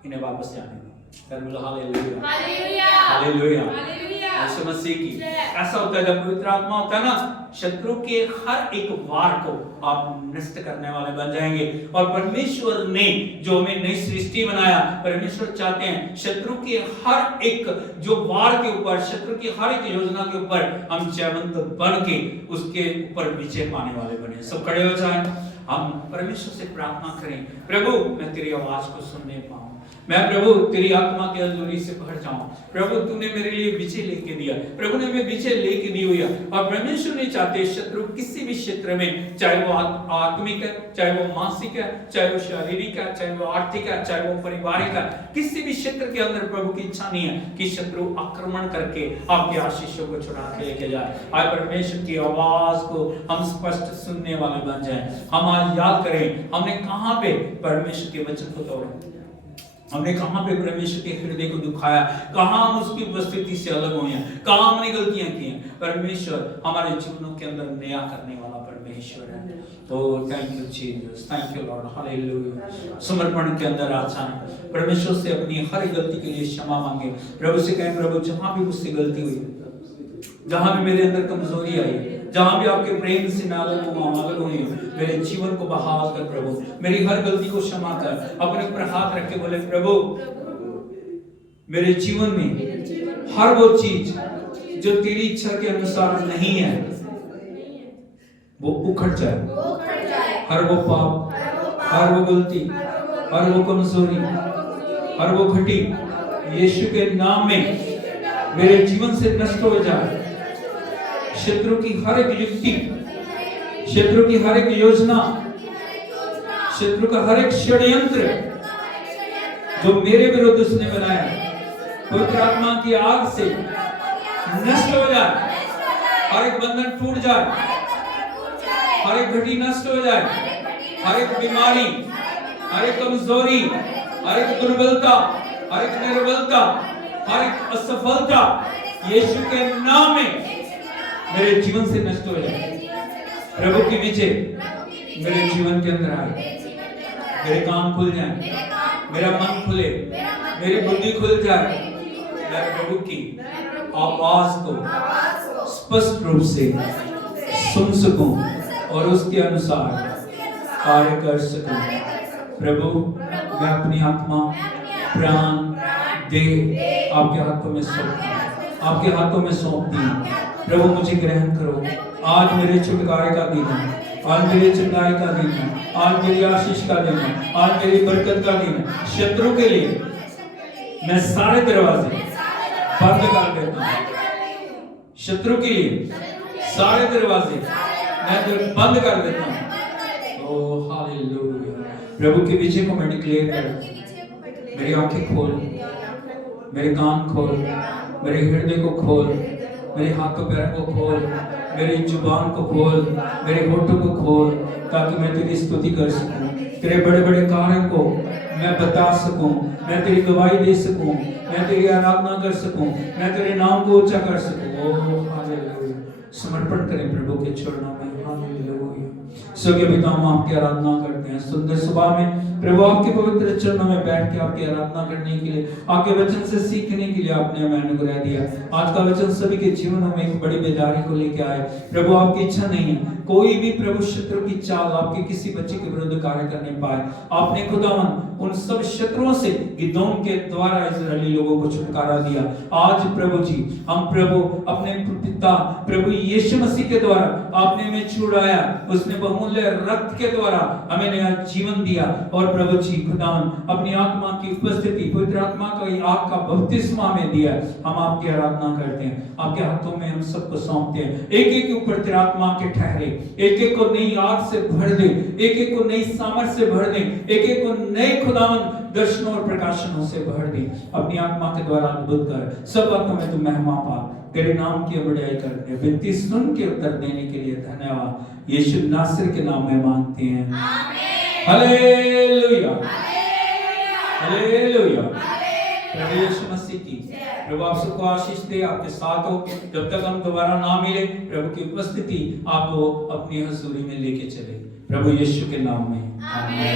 इन्हें वापस जाने दो। कर बोलो हालेलुया, हालेलुया, हालेलुया। हालेलुया। यीशु मसीह की ऐसा होता है जब पवित्र आत्मा होता है ना, शत्रु के हर एक वार को आप नष्ट करने वाले बन जाएंगे। और परमेश्वर ने जो हमें नई सृष्टि बनाया, परमेश्वर चाहते हैं शत्रु के हर एक जो वार के ऊपर, शत्रु की हर एक योजना के ऊपर हम जयवंत बन के उसके ऊपर विजय पाने वाले बने। सब खड़े हो जाएं, हम परमेश्वर से प्रार्थना करें, प्रभु मैं तेरी आवाज को सुनने पाऊं, मैं प्रभु तेरी आत्मा के हजूरी से भर जाऊं। प्रभु तूने मेरे लिए विजय लेके दिया, प्रभु ने मैं विजय लेके दी हुई है। और परमेश्वर ने चाहते शत्रु किसी भी क्षेत्र में, चाहे वो आत्मिक है, चाहे वो मानसिक है, चाहे वो शारीरिक है, चाहे वो आर्थिक है, चाहे वो पारिवारिक है, किसी भी क्षेत्र के अंदर प्रभु की इच्छा नहीं है कि शत्रु आक्रमण करके आपके आशीषों को चुरा के लेके जाए। आज परमेश्वर की आवाज को हम स्पष्ट सुनने वाले बन जाएं। हम आज याद करें हमने कहां पे परमेश्वर के वचन को तोड़ा, हमने कहां पे परमेश्वर के हृदय को दुखाया, कहां हम उसकी उपस्थिति से अलग हुए हैं, कहां हमने गलतियां की हैं। परमेश्वर हमारे जीवनों के अंदर नया करने वाला परमेश्वर है। तो thank you Jesus, thank you lord, hallelujah. समर्पण के अंदर आ जाएं, परमेश्वर से अपनी हर गलती के लिए क्षमा मांगे। प्रभु से कहें, प्रभु जहां भी मुझसे गलती हुई, जहां भी मेरे अंदर कमजोरी आई, जहां भी आपके प्रेम से मैं अलग हुई, मेरे जीवन को बहाल कर प्रभु, मेरी हर गलती को क्षमा कर। अपने ऊपर हाथ रख के बोले, प्रभु मेरे जीवन में हर वो चीज जो तेरी इच्छा के अनुसार नहीं है वो उखड़ जाए। हर वो पाप, हर वो गलती, हर वो कमजोरी, हर वो घटी यीशु के नाम में मेरे जीवन से नष्ट हो जाए। शत्रु की हर एक युक्ति, शत्रु की हर एक योजना, शत्रु का हर एक षड्यंत्र जो मेरे विरुद्ध उसने बनाया, पवित्र आत्मा की आग से नष्ट हो जाए। हर एक बंधन टूट जाए, हर एक घटी नष्ट हो जाए, हर एक बीमारी, हर एक कमजोरी, हर एक दुर्बलता, हर एक निर्बलता, हर एक असफलता यीशु के नाम में मेरे जीवन से नष्ट हो जाए। प्रभु की विजय मेरे जीवन के अंदर आए, मेरे कान खुल जाए, मेरा मन खुले, मेरी बुद्धि खुल जाए, मैं प्रभु की आवाज को स्पष्ट रूप से सुन सकूं और उसके अनुसार कार्य कर सकूं। प्रभु मैं अपनी आत्मा, प्राण, देह आपके हाथों में आपके हाथों में सौंपती हूं। प्रभु मुझे ग्रहण करो। आज मेरे छुटकारे का दिन है, आज मेरे चंगाई का दिन है, आज मेरी आशीष का दिन है, आज मेरी बरकत का दिन है। शत्रु के लिए मैं सारे दरवाजे बंद कर देता हूं। शत्रु के लिए सारे दरवाजे मैं बंद कर देता हूं। Oh hallelujah. प्रभु के विजय को मैं डिक्लेयर कर। मेरी आंखें खोल, मेरे कान खोल, मेरे हृदय को खोल, मेरे हाथों पैरों को खोल, मेरी जुबान को खोल, मेरे होठों को खोल, ताकि मैं तेरी स्तुति कर सकूं, तेरे बड़े बड़े कार्यों को मैं बता सकूं, मैं तेरी गवाही दे सकूं, मैं तेरी आराधना कर सकूं, मैं तेरे नाम को ऊंचा कर सकूं। Oh hallelujah. समर्पण करें प्रभु के चरणों में। हालेलुया। स्वर्गीय पिता हम आपकी आराधना करते हैं। सुंदर सुबह में प्रभु आपके पवित्र चरणों में बैठ के आपकी आराधना करने के लिए, आपके वचन से सीखने के लिए आपने हमें अनुग्रह दिया। आज का वचन सभी के जीवनों में एक बड़ी बेदारी को लेकर आए। प्रभु आपकी इच्छा नहीं है कोई भी प्रभु शत्रु की चाल आपके किसी बच्चे के विरुद्ध कार्य करने पाए। आपने खुदावन उन सब शत्रुओं से गिदोन के द्वारा इस्राएली लोगों को छुटकारा दिया। आज प्रभु जी हम प्रभु अपने पिता प्रभु यीशु मसीह के द्वारा आपने हमें छुड़ाया, उसने बहुमूल्य रक्त के द्वारा हमें नया जीवन दिया। और प्रभु जी खुदावन अपनी आत्मा की उपस्थिति, पवित्र आत्मा का आग का बपतिस्मा में दिया। हम आपकी आराधना करते हैं, आपके हाथों में हम सबको सौंपते हैं। एक एक के ऊपर तेरी आत्मा के ठहरे, एक एक को नई आग से भर दे, एक एक को नई सामर्थ से भर दे, एक एक को नए खुदावन दर्शनों और प्रकाशनों से भर दे। अपनी आत्मा के द्वारा अद्भुत कर, सब बातों में तू महिमा पा। तेरे नाम की बड़ाई करते हैं, विनती सुन के उत्तर देने के लिए धन्यवाद। यीशु नासरी के नाम में मांगते हैं, आमीन। Hallelujah, hallelujah. प्रभु यीशु मसीह की प्रभु आप सबको आशीष दे, आपके साथ हो। जब तक हम दोबारा ना मिले, प्रभु की उपस्थिति आपको अपनी हजूरी में लेके चले। प्रभु यीशु के नाम में आमीन।